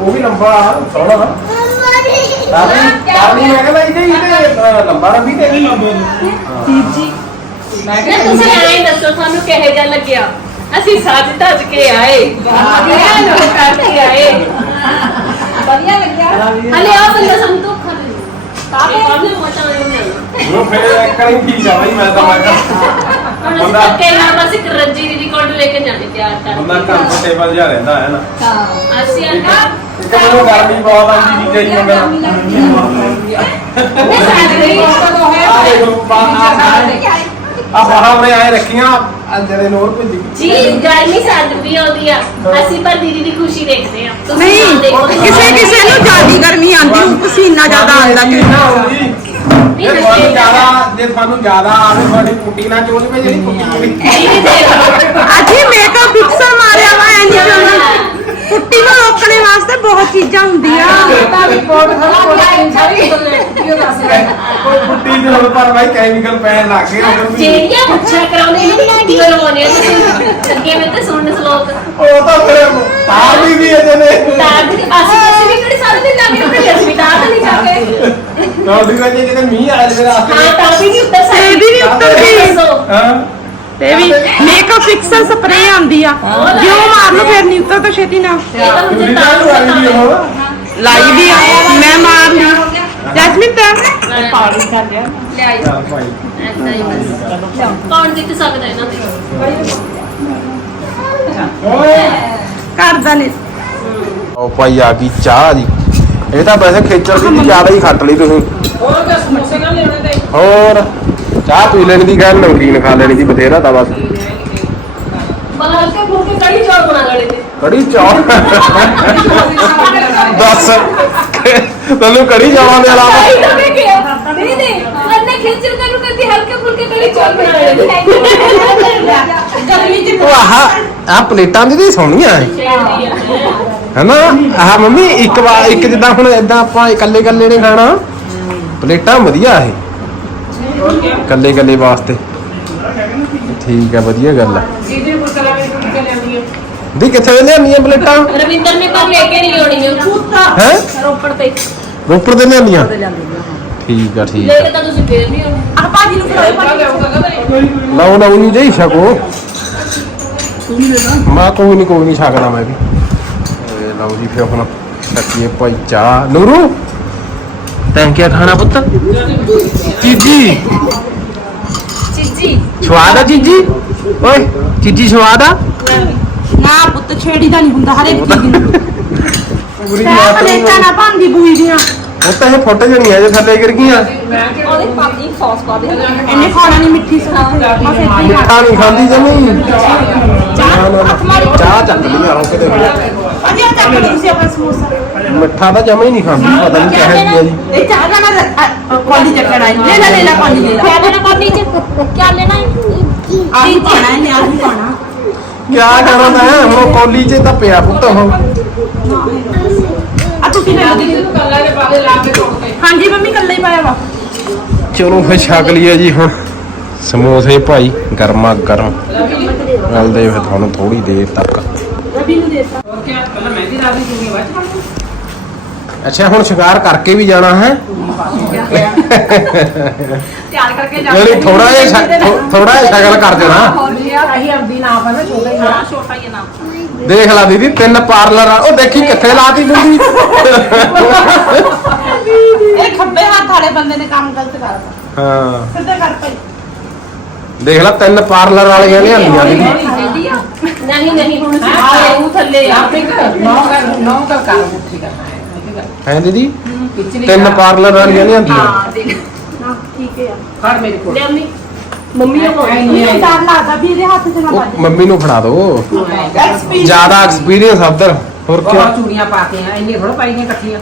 ਉਹ ਵੀ ਲੰਬਾ ਸੋਹਣਾ ਤਰਨੀ ਤਰਨੀ ਮੈਂ ਕਹਿੰਦਾ ਇਹਦੇ ਇਹਦੇ ਲੰਬਾ ਰੰਬੀ ਤੇ। ਵੀ ਲੰਬੇ ਮੈਂ ਨਾ ਤੁਸੀਂ ਐਂ ਦੱਸੋ ਤੁਹਾਨੂੰ ਕਿਹੋ ਜਿਹਾ ਲੱਗਿਆ? ਅਸੀਂ ਸੱਜ ਧੱਜ ਕੇ ਆਏ। ਵਧੀਆ ਲੋਕ ਕਰਕੇ ਆਏ। ਵਧੀਆ ਲੱਗਿਆ। ਹਲੇ ਆ ਬੰਦਾ ਸਾਨੂੰ ਧੋਖਾ ਦੇ ਕਾਹਦੇ? ਕਾਹਦੇ ਮਚਾ ਰਹੇ ਉਹ ਫਿਰ ਕਰੀ ਆ ਬਾਈ ਮੈਂ ਤਾਂ ਮੈਂ ਕਿਹਾ। ਹੁਣ ਅਸੀਂ ਬੰਦਾ- ਧੱਕੇ ਨਾਲ ਬਸ ਇੱਕ ਰੱਜੀ ਦੀ ਰਿਕਾਰਡ ਲੈ ਕੇ ਜਾਣੇ ਤਿਆਰ ਬੰਦਾ ਕਰਕੇ ਕੰਫਰਟੇਬਲ ਜਿਹਾ ਰਹਿੰਦਾ ਹੈ ਨਾ। ਅਸੀਂ ਆਂਦਾ ਇੱਕ ਮੈਨੂੰ ਗਰਮੀ ਬਹੁਤ ਆਉਂਦੀ ਵੀ ਕਹੀ ਮੈਂ ਮੈਂ ਸਾਡੀ ਆ। ਦੇਖ ਲਓ ਬਾਹਰ ਆ ਬਾਹਰ ਉਹਨੇ ਆਏ ਰੱਖੀਆਂ ਆ ਜਿਹੜੇ ਨੋਰ ਭੁੱਜੀ ਜੀ ਗਰਮੀ ਸਾਨੂੰ ਵੀ ਆਉਂਦੀ ਆ। ਅਸੀਂ ਪਰ ਦੀਦੀ ਦੀ ਖੁਸ਼ੀ ਦੇਖਦੇ ਆ। ਤੁਸੀਂ ਨਹੀਂ ਨਾ ਦੇਖੋ। ਕਿਸੇ ਕਿਸੇ ਨੂੰ ਜ਼ਿਆਦੀ ਗਰਮੀ ਆਂਦੀ ਉਹ ਪਸੀਨਾ ਜ਼ਿਆਦਾ ਆਉਂਦਾ ਕਿ ਨਾ ਹੋਊਗੀ ਜੇ ਤੁਹਾਨੂੰ ਜ਼ਿਆਦਾ ਜੇ ਤੁਹਾਨੂੰ ਜ਼ਿਆਦਾ ਆਵੇ ਤੁਹਾਡੀ ਕੁੱਟੀ ਨਾ ਚੋਲ ਪਏ ਜਿਹੜੀ ਅੱਜ ਹੀ ਮੇਕਅਪ ਫਿਕਸਰ ਮਾਰਿਆ ਵਾ ਐਂ ਨਹੀਂ ਕਰਨਾ ਕੁੱਟੀ ਨੂੰ ਰੋਕਣੇ ਵਾਸਤੇ ਬਹੁਤ ਚੀਜ਼ਾਂ ਹੁੰਦੀਆਂ। ਤਾਂ ਵੀ ਕੋਟ ਖੜਾ ਕੋਟ ਸਾਰੀ ਕਿਉਂ ਦੱਸ ਰਿਹਾ। ਕੋਈ ਕੁੱਟੀ ਦੇ ਹੁਣ ਪਰ ਬਾਈ ਕੈਮੀਕਲ ਪੈਣ ਲੱਗ ਗਏ ਉਦੋਂ ਵੀ। ਜਿਹੜੀਆਂ ਮੁੱਛਾਂ ਕਰਾਉਣੇ ਨੇ ਕੀ ਕਰਵਾਉਣੇ ਆ। ਤੁਸੀਂ ਅੱਗੇ ਮੈਂ ਤਾਂ ਸੁਣਨ ਸਲੋਕ। ਉਹ ਤਾਂ ਫਿਰ ਤਾਰ ਵੀ ਦੀ ਅਜੇ ਨੇ। ਤਾਂ ਅਸੀਂ ਅਸੀਂ ਵੀ ਕਿਹੜੇ ਸਾਰੇ ਦਿਨ ਲੱਗੇ ਆਪਣੇ ਹਸਪਤਾਲ ਨਹੀਂ ਜਾ ਕੇ ਨੌਡੀ ਵਜੇ ਜਦੋਂ ਮੀਂਹ ਆਇਆ ਜਿਹੜਾ ਹਾਂ ਤਾਂ ਵੀ ਨਹੀਂ ਉੱਤਰ ਸਕਦੇ। ਇਹ ਵੀ ਨਹੀਂ ਉੱਤਰ ਗਈ। ਹਾਂ। ਤੇ ਵੀ ਮੇਕਅਪ ਫਿਕਸਰ ਸਪਰੇ ਆਉਂਦੀ ਆ। ਜੇ ਉਹ ਮਾਰ ਲਓ ਫਿਰ ਨਹੀਂ ਉਤਰ ਤਾਂ ਛੇਤੀ ਨਾ ਇਹ ਤਾਂ ਮੁਝੇ ਤਾਂ ਲਾਈ ਵੀ ਆ ਮੈਂ ਮਾਰ ਲਈ ਜੈਸਮੀਨ ਤਾਂ। ਚੱਲ ਭਾਈ। ਐਦਾਂ ਹੀ ਬਸ। ਕੌਣ ਜਿੱਤ ਸਕਦਾ ਇਹਨਾਂ ਦੇ? ਘਰ ਦਾ ਨੇ ਉਹ ਭਾਈ ਆ ਗਈ ਚਾਹ ਜੀ ਇਹ ਤਾਂ ਵੈਸੇ ਖੇਚਲ ਦੀ ਜ਼ਿਆਦਾ ਹੀ ਖੱਟ ਲਈ ਤੁਸੀਂ। ਹੋਰ ਸਮੋਸੇ ਤੇ? ਚਾਹ ਪੀ ਲੈਣੀ ਦੀ ਗੱਲ ਨਮਕੀਨ ਖਾ ਲੈਣੀ ਦੀ ਬਥੇਰਾ ਤਾਂ ਬਸ। ਬਾਹਰ ਕੇ ਭੁੱਖ ਕੜੀ ਚੌਲ ਬਣਾ ਲੈਣੇ ਤੇ ਕੜੀ ਚੌਲ? ਦੱਸ। ਤੈਨੂੰ ਕੜੀ ਚਾਵਲਾਂ ਦੇ ਇਲਾਵਾ ਨਹੀਂ ਨਹੀਂ ਅੰਨੇ ਖੇਚਲ ਕਰੂ ਕਰਦੀ ਹਲਕੇ ਫੁਲਕੇ ਕੜੀ ਚੌਲ ਬਣਾ ਲੈਣੇ ਗਰਮੀ ਚ ਉਹ ਆਹ ਆਹ ਪਲੇਟਾਂ ਦੀ ਤਾਂ ਸੋਹਣੀਆਂ ਐ ਹੈਨਾ? ਆਹ ਮੰਮੀ ਇੱਕ ਵਾਰ ਇੱਕ ਜਿੱਦਾਂ ਹੁਣ ਇਦਾਂ ਆਪਾਂ ਇਕੱਲੇ ਇਕੱਲੇ ਨੇ ਖਾਣਾ ਪਲੇਟਾਂ ਵਧੀਆ ਇਹ। ਇਕੱਲੇ ਇਕੱਲੇ ਵਾਸਤੇ। ਠੀਕ ਆ ਵਧੀਆ ਗੱਲ ਆ। ਜਿਹਦੇ ਕੋਲ ਕਲਾ ਹੈ ਦੀ ਕਿੱਥੇ ਲਿਆਂਦੀਆਂ ਪਲੇਟਾਂ? ਰਵਿੰਦਰ ਨੇ ਕੱਲ ਲੈ ਕੇ ਨਹੀਂ ਆਉਣੀ ਹੈ? ਰੋਪੜ ਤੇ। ਰੋਪੜ ਦੇ ਲਿਆਂਦੀਆਂ ਠੀਕ ਆ ਠੀਕ ਲੈ ਆ। ਕੇ ਤਾਂ ਤੁਸੀਂ ਫੇਰ ਨਹੀਂ ਆਉਣੀ ਆ ਭਾਜੀ ਨੂੰ ਲਿਆਉਂਗਾ ਕਦੇ ਲਓ ਲਓ ਨਹੀਂ ਜਈ ਛਕੋ। ਮੈਂ ਕੋਈ ਨਹੀਂ ਕੋਈ ਨਹੀਂ ਛਕਦਾ ਮੈਂ ਵੀ। ਇਹ ਲਓ ਜੀ ਫਿਰ ਹੁਣ ਛਕੀਏ ਭਾਈ ਚਾਹ। ਨੂਰੂ? ਤੈਂ ਕੀ ਖਾਣਾ ਪੁੱਤ। ਚੀਜੀ। ਚੀਜੀ। ਸਵਾਦ ਆ ਚੀਜੀ? ਓਏ ਚੀਜੀ ਸਵਾਦ ਆ? ਨਾ ਪੁੱਤ ਛੇੜੀ ਦਾ ਨਹੀਂ ਹੁੰਦਾ ਹਰੇਕ ਚੀਜ਼ ਨੂੰ। ਪੂਰੀ ਪਲੇਟਾਂ ਨਾ ਭਾਂਦੀ ਬੂਈ ਦੀਆਂ। ਉਹ ਤਾਂ ਇਹ ਫੋਟੋ ਜਣੀ ਆ ਜੇ ਥੱਲੇ ਗਿਰ ਗਈਆਂ। ਉਹਦੇ ਪਾਤੀ ਸੌਸ ਪਾ ਦੇ ਇੰਨੇ ਖਾਣਾ ਨਹੀਂ ਮਿੱਠੀ ਸੌਸ ਬਸ ਇੱਥੇ ਹੀ ਮਿੱਠਾ ਨਹੀਂ ਖਾਂਦੀ ਜਮੀ ਚਾਹ ਚੱਕ ਲਈ ਯਾਰ ਉਹ ਕਿਤੇ ਅਜੇ ਤੱਕ ਨਹੀਂ ਸੀ ਆਪਣਾ ਸਮੋਸਾ। ਮਿੱਠਾ ਤਾਂ ਜਮਾ ਹੀ ਨਹੀਂ ਖਾਂਦੀ ਪਤਾ ਨਹੀਂ ਕਿਹੋ ਜਿਹੀ ਹੈ ਜੀ। ਇਹ ਚਾਹ ਦਾ ਨਾ ਕੌਲੀ ਚੱਕਣਾ ਹੈ ਲੈ ਲੈ ਲੈ ਲੈ ਕੌਲੀ ਲੈ। ਲੈ ਲੈਣਾ ਕੌਲੀ ਚ? ਕੀ ਲੈਣਾ ਹੈ? ਆਹੀ ਪਾਣਾ ਹੈ ਆਹੀ ਪਾਣਾ ਕੀ ਕਰਾਂ ਮੈਂ ਹੁਣ ਕੌਲੀ ਚ ਤਾਂ ਪਿਆ ਪੁੱਤ ਉਹ। ਤੁਸੀਂ ਲੈ ਲਓ ਜਿਹਦੇ ਨੂੰ ਕੱਲਾ ਦੇ ਪਾ ਦੇ ਲਾ ਕੇ ਤੋੜ ਕੇ ਹਾਂਜੀ ਮੰਮੀ ਕੱਲਾ ਹੀ ਪਾਇਆ ਵਾ। ਚਲੋ ਫਿਰ ਛਕ ਲਈਏ ਜੀ ਹੁਣ। ਸਮੋਸੇ ਭਾਈ ਗਰਮਾ ਗਰਮ। ਮਿਲਦੇ ਫਿਰ ਤੁਹਾਨੂੰ ਥੋੜੀ ਦੇਰ ਤੱਕ। ਰਵੀ ਨੂੰ ਦੇਤਾ। ਹੋਰ ਕੀ ਪਹਿਲਾਂ ਮਹਿੰਦੀ ਲਾ ਦੀ ਜੂਗੀ ਬਾਅਦ ਚ ਪਾ ਦਿਓ। ਅੱਛਾ ਹੁਣ ਸ਼ਿਕਾਰ ਕਰਕੇ ਵੀ ਜਾਣਾ ਹੈ। ਤਿਆਰ ਕਰਕੇ ਜਾਣਾ ਜਿਹੜੀ ਥੋੜਾ ਜਿਹਾ ਥੋੜਾ ਜਿਹਾ ਸ਼ਗਲ ਕਰ ਦੇਣਾ। ਅਹੀ ਅਬਦੀ ਨਾ ਪਰ ਛੋਟਾ ਹੀ ਨਾ ਛੋਟਾ ਹੀ ਨਾ ਦੇਖ ਲਾ ਦੀਦੀ ਤਿੰਨ ਪਾਰਲਰ ਉਹ ਦੇਖੀ ਕਿੱਥੇ ਲਾਤੀ ਮੁੰਡੀ ਇਹ ਖੱਬੇ ਹੱਥ ਵਾਲੇ ਬੰਦੇ ਨੇ ਕੰਮ ਗਲਤ ਕਰਤਾ। ਹਾਂ। ਸਿੱਧਾ ਦੇਖ ਲਾ ਤਿੰਨ ਪਾਰਲਰ ਵਾਲੀਆਂ ਹੈ ਦੀਦੀ? ਤਿੰਨ ਪਾਰਲਰ ਵਾਲੀਆਂ ਲਿਆਂਦੀਆਂ ਹਾਂ ਠੀਕ ਹੈ ਖੜ ਮੇਰੇ ਕੋਲ। ਲੈ ਮੰਮੀ ਮੰਮੀ ਨੂੰ ਫੜਾ ਦਿਓ ਜ਼ਿਆਦਾ ਐਕਸਪੀਰੀਅੰਸ ਉਧਰ। ਹੋਰ ਕੀ ਚੂੜੀਆਂ ਪਾ ਕੇ ਆ ਇੰਨੀਆਂ ਥੋੜਾ ਪਾਈਆਂ ਇਕੱਠੀਆਂ।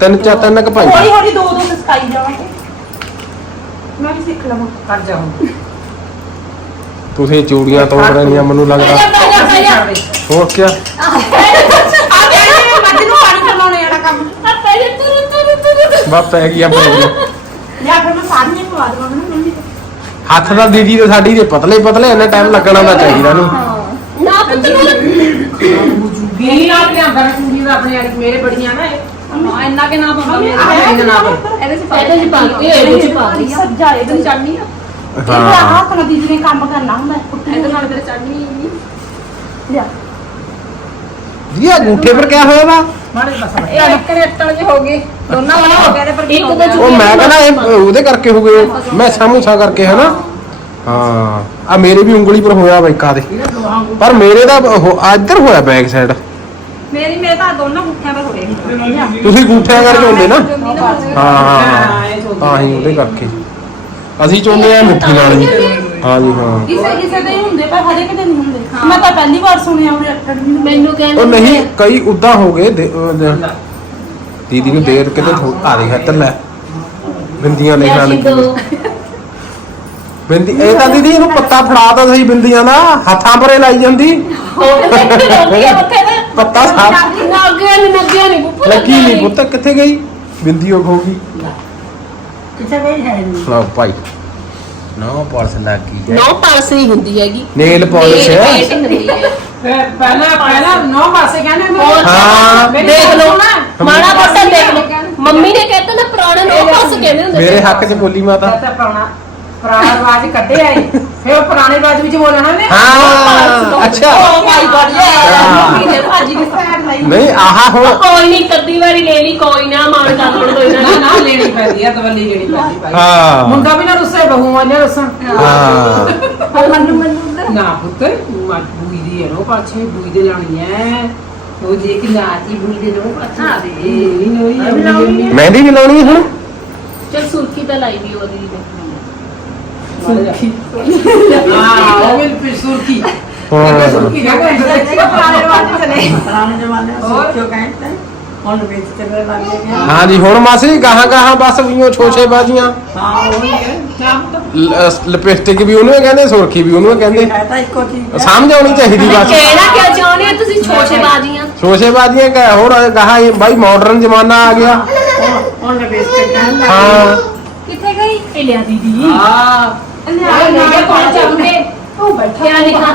ਤਿੰਨ ਚਾਰ ਤਿੰਨ ਕ ਭਾਈ ਹੌਲੀ ਦੋ ਦੋ ਸਕਾਈ ਜਾਵਾਂਗੇ। ਮੈਂ ਵੀ ਸਿੱਖ ਲਵਾਂ। ਕਰ ਜਾ ਤੁਸੀਂ ਚੂੜੀਆਂ ਤੋੜ ਰਹੀਆਂ ਮੈਨੂੰ ਲੱਗਦਾ। ਹੋਰ ਕੀ ਬਸ ਪੈ ਗਈ ਆਪਣੇ ਕੋਲ ਜਾਂ ਫਿਰ ਮੈਂ ਸਾਰੀਆਂ ਖਵਾ ਦਵਾਂ ਮੈਨੂੰ ਮੰਮੀ ਨੂੰ। ਹੱਥ ਦਾ ਦੀਦੀ ਤੇ ਸਾਡੀ ਦੇ ਪਤਲੇ ਪਤਲੇ ਇੰਨਾ ਟਾਈਮ ਲੱਗਣਾ ਤਾਂ ਚਾਹੀਦਾ ਨਹੀਂ ਨਾ ਪੁੱਤ ਮੇਰੀ ਆਪ ਨੇ ਅੰਦਰ ਚੂੜੀ ਦਾ ਆਪਣੇ ਵਾਲੀ ਮੇਰੇ ਬੜੀਆਂ ਨਾ ਇਹ। ਹਾਂ ਇੰਨਾ ਕੇ ਨਾ ਪਾਉਂਦਾ ਮੇਰੇ ਆਹ ਇੰਨਾ ਨਾ ਪਾਉਂਦਾ ਇਹਦੇ ਚ ਪਾ ਇਹਦੇ ਚ ਪਾ ਇਹ ਇਹਦੇ ਚ ਪਾ ਲਈ ਸੱਜਾ ਇਹਦੇ ਚੜਨੀ ਆ। ਇਹ ਭਰਾ ਹਾਂ। ਹੱਥ ਨਾਲ ਦੀਦੀ ਨੇ ਕੰਮ ਕਰਨਾ ਹੁੰਦਾ ਕੁੱਟੀ। ਇਹਦੇ ਨਾਲ ਤੇਰੇ ਚੜਨੀ ਲਿਆ। ਦੀਦੀ ਅੰਗੂਠੇ ਪਰ ਕਿਆ ਹੋਇਆ ਵਾ? ਮਾੜੇ ਬਸ ਇਹ ਇੱਕ ਰੇਟਣ ਜੇ ਹੋ ਗਏ ਦੋਨਾਂ ਵਾਲਾ ਹੋ ਗਿਆ ਤੇ ਪਰ ਇੱਕ ਦੋ ਉਹ ਮੈਂ ਕਹਿੰਦਾ ਇਹ ਉਹਦੇ ਕਰਕੇ ਹੋ ਗਏ ਮੈਂ ਸਾਮੂਸਾ ਕਰਕੇ ਹਨਾ ਹਾਂ ਆ ਮੇਰੇ ਵੀ ਉਂਗਲੀ ਪਰ ਹੋਇਆ ਇੱਕਾ ਦੇ ਪਰ ਮੇਰੇ ਦਾ ਉਹ- ਆ ਇੱਧਰ ਹੋਇਆ ਬੈਕ ਸਾਈਡ ਮੇਰੀ ਮੇਰੇ ਤਾਂ ਦੋਨਾਂ ਮੁੱਠਿਆਂ ਪਰ ਹੋਏ ਤੁਸੀਂ ਗੂਠਿਆਂ ਕਰਕੇ ਹੁੰਦੇ ਨਾ ਹਾਂ ਹਾਂ ਹਾਂ ਤਾਂ ਉਹਦੇ ਕਰਕੇ ਅਸੀਂ ਚਾਹੁੰਦੇ ਆ ਮਿੱਠੀ ਨਾਲ ਜੀ ਹਾਂ ਜੀ ਹਾਂ। ਕਿਸੇ ਕਿਸੇ ਦੇ ਹੀ ਹੁੰਦੇ ਪਰ ਹਰੇ ਕਿਤੇ ਨਹੀਂ ਹੁੰਦੇ ਮੈਂ ਤਾਂ ਪਹਿਲੀ ਵਾਰ ਸੁਣਿਆ ਉਹ ਅਕੈਡਮੀ ਨੂੰ ਮੈਨੂੰ ਕਹਿੰਦੇ ਉਹ ਨਹੀਂ ਕਈ ਉਦਾਂ ਹੋ ਗਏ ਦੇ- ਉਹ ਦੇ- ਦੀਦੀ ਨੂੰ ਦੇਰ ਕਿਤੇ ਥੋ- ਆ ਰਹੀ ਹੈ ਤੇ ਲੈ ਬਿੰਦੀਆਂ ਲਿਖਣ ਲੱਗੀ। ਬਿੰਦੀ ਇਹ ਤਾਂ ਦੀਦੀ ਇਹਨੂੰ ਪੱਤਾ ਫੜਾ ਤਾਂ ਸਹੀ ਬਿੰਦੀਆਂ ਦਾ ਹੱਥਾਂ ਪਰੇ ਲਾਈ ਜਾਂਦੀ। ਉੱਥੇ ਨਾ ਪੱਤਾ ਸਾਫ਼ ਨਾਗਿਆ ਨਹੀਂ ਨਾਗਿਆ ਨਹੀਂ ਪੁੱਤ ਲੱਗੀ ਨਹੀਂ ਪੁੱਤ ਕਿੱਥੇ ਗਈ? ਬਿੰਦੀ ਉਹ ਖੋ ਗਈ। ਕਿਸੇ ਦੇ ਹੈ ਨਹੀਂ ਲਓ ਭਾਈ। ਨੋ ਪਾਲਸ ਲੱਗੀ ਹੈ। ਨੌ ਪਾਸ ਨਹੀਂ ਹੁੰਦੀ ਹੈਗੀ। ਨੇਲ ਪਾਲਿਸ਼ Nail paint ਹੁੰਦੀ ਹੈ। ਪਹਿਲਾਂ ਪਹਿਲਾਂ ਨੌ ਪਾਸੇ ਕਹਿੰਦੇ ਨੇ ਹੋਰ ਹਾਂ। ਦੇਖ ਲਓ। ਮਾੜਾ ਮੋਟਾ ਦੇਖ ਲਓ। ਮੰਮੀ ਨੇ ਕਹਿਤਾ ਨਾ ਪੁਰਾਣੇ ਨੌ ਪਾਸ ਕਹਿੰਦੇ ਹੁੰਦੇ ਮੇਰੇ ਸੀ। ਹੱਕ 'ਚ ਬੋਲੀ ਮਾਤਾ। ਤਾਂ ਪਾਉਣਾ ਪੁਰਾਣਾ ਰਿਵਾਜ ਕੱਢੇ ਆਏ ਫਿਰ ਪੁਰਾਣੇ ਰਿਵਾਜ ਵਿੱਚ ਬੋਲਣਾ ਨੇ ਹਾਂ ਅੱਛਾ। ਮਾਈ ਗॉड ਹਾਂ। ਅੱਜ ਦੀ ਸਾਈਡ ਨਹੀਂ ਨਹੀਂ ਆਹ ਹੁਣ ਕੋਈ ਨਹੀਂ ਕੱਦੀ ਵਾਰੀ ਲੈ ਲਈ ਕੋਈ ਨਾ ਮਾਣ ਕਰ ਲੜ ਕੋਈ ਨਾ। ਨਾ ਨਾ ਲੈਣੀ ਪੈਂਦੀ ਆ ਦਵੱਲੀ ਲੈਣੀ ਪੈਂਦੀ ਭਾਈ। ਹਾਂ। ਮੁੰਡਾ ਵੀ ਨਾ ਰੁੱਸੇ ਬਹੂਆਂ ਨੇ ਰੁੱਸਣ। ਹਾਂ। ਮੰਨੂ ਮੰਨੂ ਨਾ ਪੁੱਤ ਮਾ ਬੂਈ ਦੀ ਹੈ ਰੋ ਪਾਛੇ ਬੂਈ ਦੇ ਲਾਣੀ ਹੈ। ਉਹ ਜੇ ਕਿ ਨਾਤੀ ਬੂਈ ਦੇ ਰੋ ਪਾਛੇ ਮਹਿੰਦੀ ਵੀ ਲਾਉਣੀ ਹੈ ਹੁਣ? ਚਲ ਸੁਰਖੀ ਤਾਂ ਲਾਈ ਵੀ ਉਹਦੀ ਨੇ ਸੁਰਖੀ ਹਾਂ ਉਹ ਵੀ ਸੁਰਖੀ। ਹਾਂ। ਸੁਰਖੀ ਨਾ ਕੋਈ ਪੁਰਾਣੇ ਰਿਵਾਜ ਚਲੇ ਪੁਰਾਣੇ ਜ਼ਮਾਨੇ ਹੋਰ? ਵਿੱਚ ਕਿਉਂ ਕਹਿੰਦੇ ਹੁਣ ਵਿੱਚ ਚੱਲਣ ਲੱਗ ਗਏ ਹਾਂ ਜੀ ਹੁਣ ਮਾਸੀ ਗਾਹਾਂ ਗਾਹਾਂ ਬਸ ਵੀਓ ਛੋਛੇ ਬਾਜੀਆਂ। ਹਾਂ ਉਹੀ ਹੈ। ਲਿਪਸਟਿਕ ਵੀ ਉਹਨੂੰ ਹੀ ਕਹਿੰਦੇ ਸੁਰਖੀ ਵੀ ਉਹਨੂੰ ਹੀ ਕਹਿੰਦੇ। ਹੈ ਤਾਂ ਇੱਕੋ ਚੀਜ਼ ਹੈ। ਸਮਝ ਆਉਣੀ ਚਾਹੀਦੀ ਬਸ। ਕਹਿਣਾ ਕਿਆ ਚਾਹੁੰਦੇ ਹੋ ਤੁਸੀਂ ਛੋਛੇ ਬਾਜੀਆਂ? ਛੋਛੇ ਬਾਜੀਆਂ ਕਹ ਹੋਰ ਗਾਹਾਂ ਇਹ ਬਾਈ ਮਾਡਰਨ ਜ਼ਮਾਨਾ ਆ ਗਿਆ। ਹੁਣ ਵਿੱਚ ਕਹਿਣ ਲੱਗ ਹਾਂ। ਕਿੱਥੇ ਗਈ? ਇਹ ਲਿਆ ਦੀਦੀ। ਹਾਂ। ਇਹ ਲੈ ਕੇ ਕੌਣ ਚਾਹੁੰਦੇ ਉਹ ਬੈਠਾ ਕਿਆ ਲਿਖਾ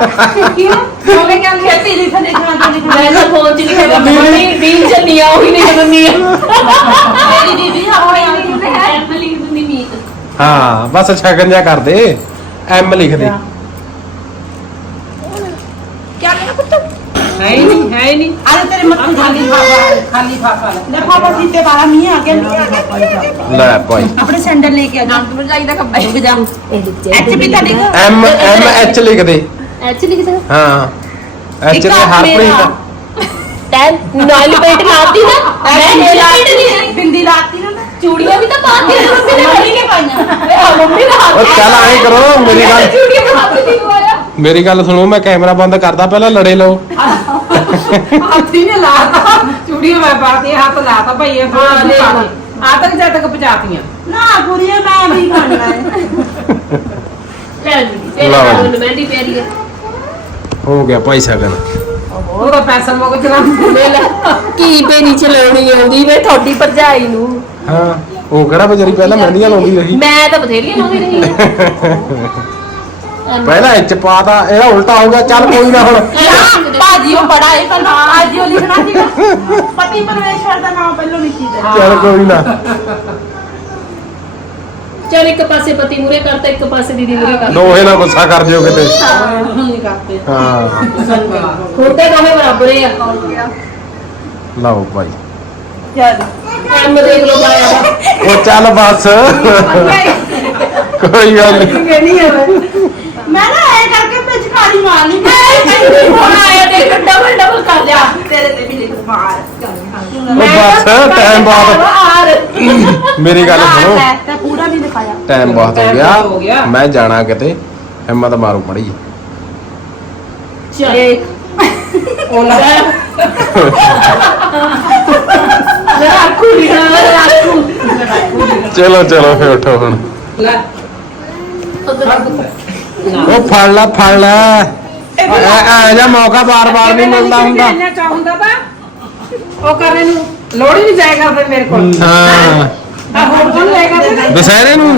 ਕਿਉਂ? ਉਹਨੇ ਕਿਹਾ ਖੇਤੀ ਲਿਖਣ ਲਿਖਣਾ ਤੇ ਲਿਖਣਾ ਮੈਂ ਤਾਂ ਫੋਨ 'ਚ ਲਿਖਿਆ ਮੰਮੀ ਰੀਲ ਚੱਲੀ ਆ ਉਹੀ ਨਹੀਂ ਮੰਮੀ ਮੇਰੀ ਦੀਦੀ ਆਪਣੇ ਆਪ ਕਿਉਂ ਹੈ ਐਮਲੀ ਦੀ ਮੀਤ। ਹਾਂ ਬਸ ਸ਼ਗਨ ਜਿਹਾ ਕਰ ਦੇ ਐਮ ਲਿਖ ਦੇ ਕਿਆ ਕਹਿਣਾ ਪੁੱਤ? ਹੈ ਹੀ ਨਹੀਂ ਹੈ ਹੀ ਨਹੀਂ। ਅਰੇ ਤੇਰੇ ਮੱਥੇ ਖਾਲੀ ਫਾਫਾ ਖਾਲੀ ਫਾਫਾ। ਲੈ ਪਾਪਾ ਸੀਤੇ ਵਾਲਾ ਮੀਂਹ ਆ ਗਿਆ ਮੀਂਹ ਆ ਗਿਆ ਮੀਂਹ ਆ ਗਿਆ। ਲੈ ਭਾਈ। ਆਪਣੇ ਸੈਂਡਲ ਲੈ ਕੇ ਆ ਜਾਣ ਤੂੰ ਜਾਈਦਾ ਕੱਪੜੇ ਰੁਕ ਜਾ ਐਚ ਵੀ ਤਾਂ ਲਿਖ ਐਮ ਐਮ ਐਚ ਲਿਖ ਦੇ। ਐਚ ਲਿਖਦਾ ਹਾਂ। ਐਚ ਇੱਕ ਦੇ ਹਰਪ੍ਰੀਤ ਮੇਰਾ। ਟੈਨ ਨਾਈਲ ਪੇਟ ਲਾਤੀ ਨਾ। ਮੈਂ ਨੇਲ ਪੇਟ ਨਹੀਂ। ਬਿੰਦੀ ਲਾਤੀ ਨਾ ਮੈਂ। ਚੂੜੀਆਂ ਵੀ ਤਾਂ ਪਾਤੀ ਨੇ ਮੰਮੀ ਨੇ। ਪਾਈਆਂ। ਆ ਮੰਮੀ ਦਾ ਹੱਥ ਉਹ ਚੱਲ ਐਂ ਕਰੋ ਮੇਰੀ ਗੱਲ ਚੂੜੀਆਂ ਦਾ ਹੱਥ ਨਹੀਂ ਪਾਇਆ ਮੇਰੀ ਗੱਲ ਸੁਣੋ ਮੈਂ ਕੈਮਰਾ ਬੰਦ ਕਰਦਾ ਪਹਿਲਾਂ ਲੜੇ ਲਓ। ਹੱਥੀ ਨੇ ਲਾਤਾ। ਚੂੜੀਆਂ ਮੈਂ ਪਾਤੀ ਹੱਥ ਲਾਤਾ ਭਈ ਇਹ ਹਾਂ, ਲੈ ਲਾ। ਆ ਤੱਕ ਜਦ ਤੱਕ ਪਹੁੰਚਾਤੀਆਂ। ਨਾ ਕੁੜੀਏ ਮੈਂ ਵੀ ਬਣਨਾ ਹੈ ਲੈ ਜੀ ਤੇਰੇ ਲਓ। ਨਾਲ ਮਹਿੰਦੀ ਪਿਆਰੀ ਹੈ ਹੋ ਗਿਆ ਭਾਈ ਸ਼ਗਨ ਉਹਦਾ ਪੈਸਾ ਮੁੱਕ ਜਣਾ ਲੈ ਲੈ ਕੀ ਬੇਨੀ ਚਲਾਉਣੀ ਆਉਂਦੀ ਵੇ ਤੁਹਾਡੀ ਭਰਜਾਈ ਨੂੰ। ਹਾਂ ਉਹ ਕਿਹੜਾ ਵਿਚਾਰੀ ਪਹਿਲਾਂ ਮਹਿੰਦੀਆਂ ਲਾਉਂਦੀ ਰਹੀ। ਮੈਂ ਤਾਂ ਬਥੇਰੀਆਂ ਲਾਉਂਦੀ ਰਹੀ। ਪਹਿਲਾਂ ਇੱਚ ਪਾਤਾ ਇਹਦਾ ਉਲਟਾ ਹੋ ਗਿਆ ਚੱਲ ਕੋਈ ਨਾ ਹੁਣ। ਭਾਜੀ ਉਹ ਬੜਾ ਹੈ। ਪਹਿਲਾਂ ਅੱਜ ਉਹ ਲਿਖਣਾ ਸੀਗਾ। ਪਤੀ ਪਰਮੇਸ਼ਵਰ ਦਾ ਨਾਮ ਪਹਿਲਾਂ ਲਿਖੀ ਦਾ ਚੱਲ ਕੋਈ ਨਾ। ਚਲ ਇੱਕ ਪਾਸੇ ਪਤੀ ਮੂਰੇ ਕਰਤਾ ਇੱਕ ਪਾਸੇ ਦੀਦੀ ਮੂਰੇ ਕਰਤਾ। ਦੋਹੇ ਨਾ ਗੁੱਸਾ ਕਰ ਜਿਓ ਕਿਤੇ। ਨਹੀਂ ਕਰਤੇ ਹਾਂ। ਖੋਟੇ ਦੋਵੇਂ ਬਰਾਬਰ ਹੀ ਆ। ਲਓ ਭਾਈ। ਚੱਲ ਐਮ ਦੇਖ ਲੋ ਬਾਇਆ ਉਹ ਚੱਲ ਬਸ। ਕੋਈ ਗੱਲ ਨਹੀਂ ਨਹੀਂ ਹੈ ਮੈਂ ਨਾ ਐ ਕਰਕੇ ਪਿਚਕਾਰੀ ਮਾਰਨੀ ਮੈਂ ਹੁਣ ਆਇਆ ਦੇਖ ਡਬਲ ਡਬਲ ਕਰ ਲਿਆ। ਤੇਰੇ ਤੇ ਵੀ ਲਿਖ ਮਾਰ ਉਹ ਬਸ ਟਾਈਮ ਬਹੁਤ ਆਰ ਮੇਰੀ ਗੱਲ ਸੁਣੋ। ਤੇ ਪੂਰਾ ਨਹੀਂ ਦਿਖਾਇਆ। ਟਾਈਮ ਬਹੁਤ ਹੋ ਗਿਆ। ਗਿਆ। ਮੈਂ ਜਾਣਾ ਕਿਤੇ ਹਿੰਮਤ ਮਾਰੋ ਪੜੀ ਚਲ। ਉਹ ਲਾ ਰੱਖੂ ਨਾ ਰੱਖੂ ਚਲੋ ਚਲੋ ਫੇ ਉਠੋ ਹੁਣ। ਲੈ। ਉਹ ਫੜ ਲੈ ਫੜ ਲੈ। ਐ ਜਾ ਮੌਕਾ ਬਾਰ-ਬਾਰ ਨਹੀਂ ਮਿਲਦਾ ਹੁੰਦਾ। ਇੰਨਾ ਚਾਹ ਹੁੰਦਾ ਤਾਂ ਉਹ ਕਰਨੇ ਨੂੰ ਲੋੜ ਹੀ ਨਹੀਂ ਜਾਇਆ ਕਰਦੇ ਮੇਰੇ ਕੋਲ। ਹਾਂ। ਆ ਹੋਰ ਕੋਣ ਲੈ ਕਰਦੇ ਦੁਸਹਿਰੇ ਨੂੰ।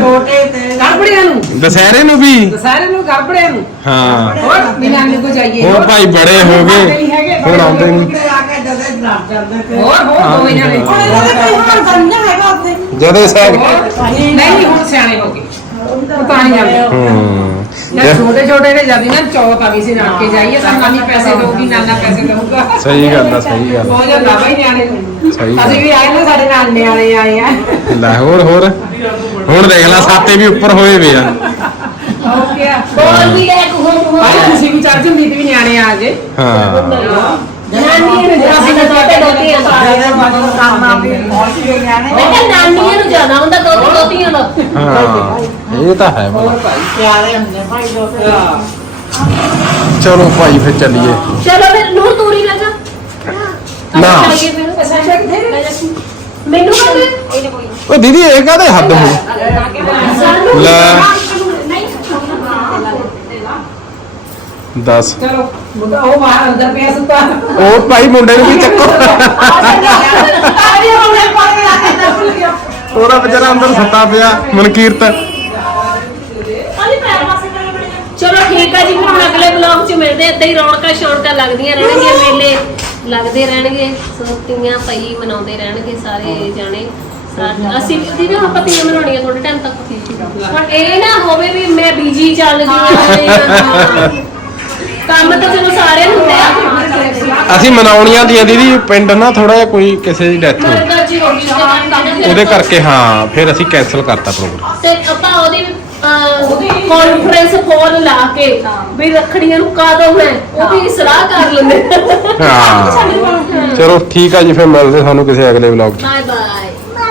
ਗੜਬੜਿਆਂ ਨੂੰ। ਦੁਸਹਿਰੇ ਨੂੰ ਵੀ। ਸਾਰੇ ਨੂੰ ਗੜਬੜਿਆਂ ਨੂੰ। ਹਾਂ। ਹੋਰ ਬਿਨਾਂ ਨੂੰ ਜਾਈਏ ਹੋਰ ਭਾਈ ਬੜੇ ਹੋ ਗਏ। ਹੁਣ ਆਉਂਦੇ ਨਹੀਂ। ਆ ਕੇ ਜਦੇ ਡਰ ਜਾਂਦੇ ਤੇ ਹੋਰ ਹੋਰ ਦੋ ਜਣੇ ਹੁਣ ਇਹਨਾਂ ਦਾ ਕੋਈ ਹੁਣ ਸਮਝਿਆ ਹੈਗਾ ਉੱਥੇ। ਜਦੇ ਸੈਗ ਨਹੀਂ ਹੁਣ ਸਿਆਣੇ ਹੋ ਗਏ। ਉਹ ਤਾਂ ਨਹੀਂ ਜਾਂਦੇ ਹੂੰ। ਨਾ ਛੋਟੇ ਛੋਟੇ ਨੇ ਜਦੀ ਨਾ ਚੌਥ ਆ ਵੀ ਸੀ ਨਾਨ ਕੇ ਜਾਈਏ ਤਾਂ ਨਾਨੀ ਪੈਸੇ ਦਊਗੀ ਨਾਨਾ ਪੈਸੇ ਦਊਗਾ। ਸਹੀ ਗੱਲ ਆ ਸਹੀ ਗੱਲ ਆ। ਹੋ ਜਾਂਦਾ ਬਈ ਨਿਆਣੇ। ਸਹੀ ਗੱਲ। ਅਸੀਂ ਵੀ ਆਏ ਨਾ ਸਾਡੇ ਨਾਲ ਨਿਆਣੇ ਆਏ ਆ। ਲੈ ਹੋਰ ਹੋਰ। ਹੁਣ ਦੇਖ ਲੈ ਸਾਤੇ ਵੀ ਉੱਪਰ ਹੋਏ ਵੇ ਆ। ਗਿਆ ਬੋਲ ਵੀ ਲੈ ਕੋ ਹੋ ਭਾਈ ਤੁਸੀਂ ਵੀ ਚੜ ਜਾਂਦੀ ਤੇ ਵੀ ਨਿਆਣੇ ਆ ਜੇ। ਹਾਂ। ਨਾਨੀ ਨੂੰ ਅਸੀਂ ਤਾਂ ਦੋਤੇ ਦੋਤੀਆਂ ਸਾਰੇ ਦੇ ਮਨ ਕਰਨਾ ਵੀ ਪਹੁੰਚ ਗਏ ਨੇ ਮੈਂ ਕਿਹਾ ਨਾਨੀਆਂ ਨੂੰ ਜ਼ਿਆਦਾ ਹੁੰਦਾ ਦੋਤੇ ਦੋਤੀਆਂ ਦਾ ਹਾਂ ਇਹ ਤਾਂ ਹੈ ਭਲਾ। ਪਿਆਰੇ ਹੁੰਦੇ ਭਾਈ ਲੋਕ ਚਲੋ ਭਾਈ ਫਿਰ ਚੱਲੀਏ ਚਲੋ ਫਿਰ ਨੂਰ ਤੂਰੀ ਲੈ ਜਾ ਨਾ। ਮੈਨੂੰ ਕਹਿੰਦੇ ਓ ਦੀਦੀ ਇਹ ਕਾਹਦੇ ਹੱਦ ਹੋ ਸਾਨੂੰ ਲੈ 10 ਚਲੋ ਮੁੰਡਾ ਉਹ ਬਾਹਰ ਅੰਦਰ ਪਿਆ ਸੁੱਤਾ। ਉਹ ਭਾਈ ਮੁੰਡੇ ਨੂੰ ਵੀ ਚੱਕੋ। ਆ ਜੀ ਮੇਲੇ ਲੱਗਦੇ ਰਹਿਣਗੇ। ਸੋਤੀਆਂ ਪਈ ਮਨਾਉਂਦੇ ਰਹਿਣਗੇ ਸਾਰੇ ਜਾਣੇ। ਅਸੀਂ ਵੀ ਨਾ ਆਪਾਂ ਮਨਾਉਣੀਆਂ ਥੋੜੇ ਟਾਈਮ ਤੱਕ। ਹੁਣ ਇਹ ਨਾ ਹੋਵੇ ਵੀ ਮੈਂ ਬੀਜੀ ਚੱਲ ਗਈ ਹਾਂ ਕੰਮ ਤਾਂ ਚਲੋ ਸਾਰਿਆਂ ਨੂੰ ਹੁੰਦੇ ਆ ਅਸੀਂ ਮਨਾਉਣੀਆਂ ਦੀਆਂ ਦੀਦੀ ਪਿੰਡ ਨਾ ਥੋੜਾ ਜਿਹਾ ਕੋਈ ਕਿਸੇ ਦੀ ਡੈਥ ਹੋ ਮਰਦਾ ਜੀ ਹੋ ਗਈ ਉਸਦੇ ਬਾਅਦ ਨਾ ਫਿਰ ਉਹਦੇ ਕਰਕੇ ਹਾਂ ਫਿਰ ਅਸੀਂ ਕੈਨਸਲ ਕਰਤਾ ਪ੍ਰੋਗਰਾਮ ਤੇ ਆਪਾਂ ਉਹਦੀ ਕਾਨਫਰੰਸ ਕਾਲ ਲਾ ਕੇ ਵੀ ਰੱਖੜੀਆਂ ਨੂੰ ਕਦੋਂ ਹੈ? ਉਹ ਵੀ ਸਲਾਹ ਕਰ ਲੈਂਦੇ। ਹਾਂ। ਚਲੋ ਠੀਕ ਆ ਜੀ ਫਿਰ ਮਿਲਦੇ ਸਾਨੂੰ ਕਿਸੇ ਅਗਲੇ ਵਲੌਗ 'ਚ। Bye bye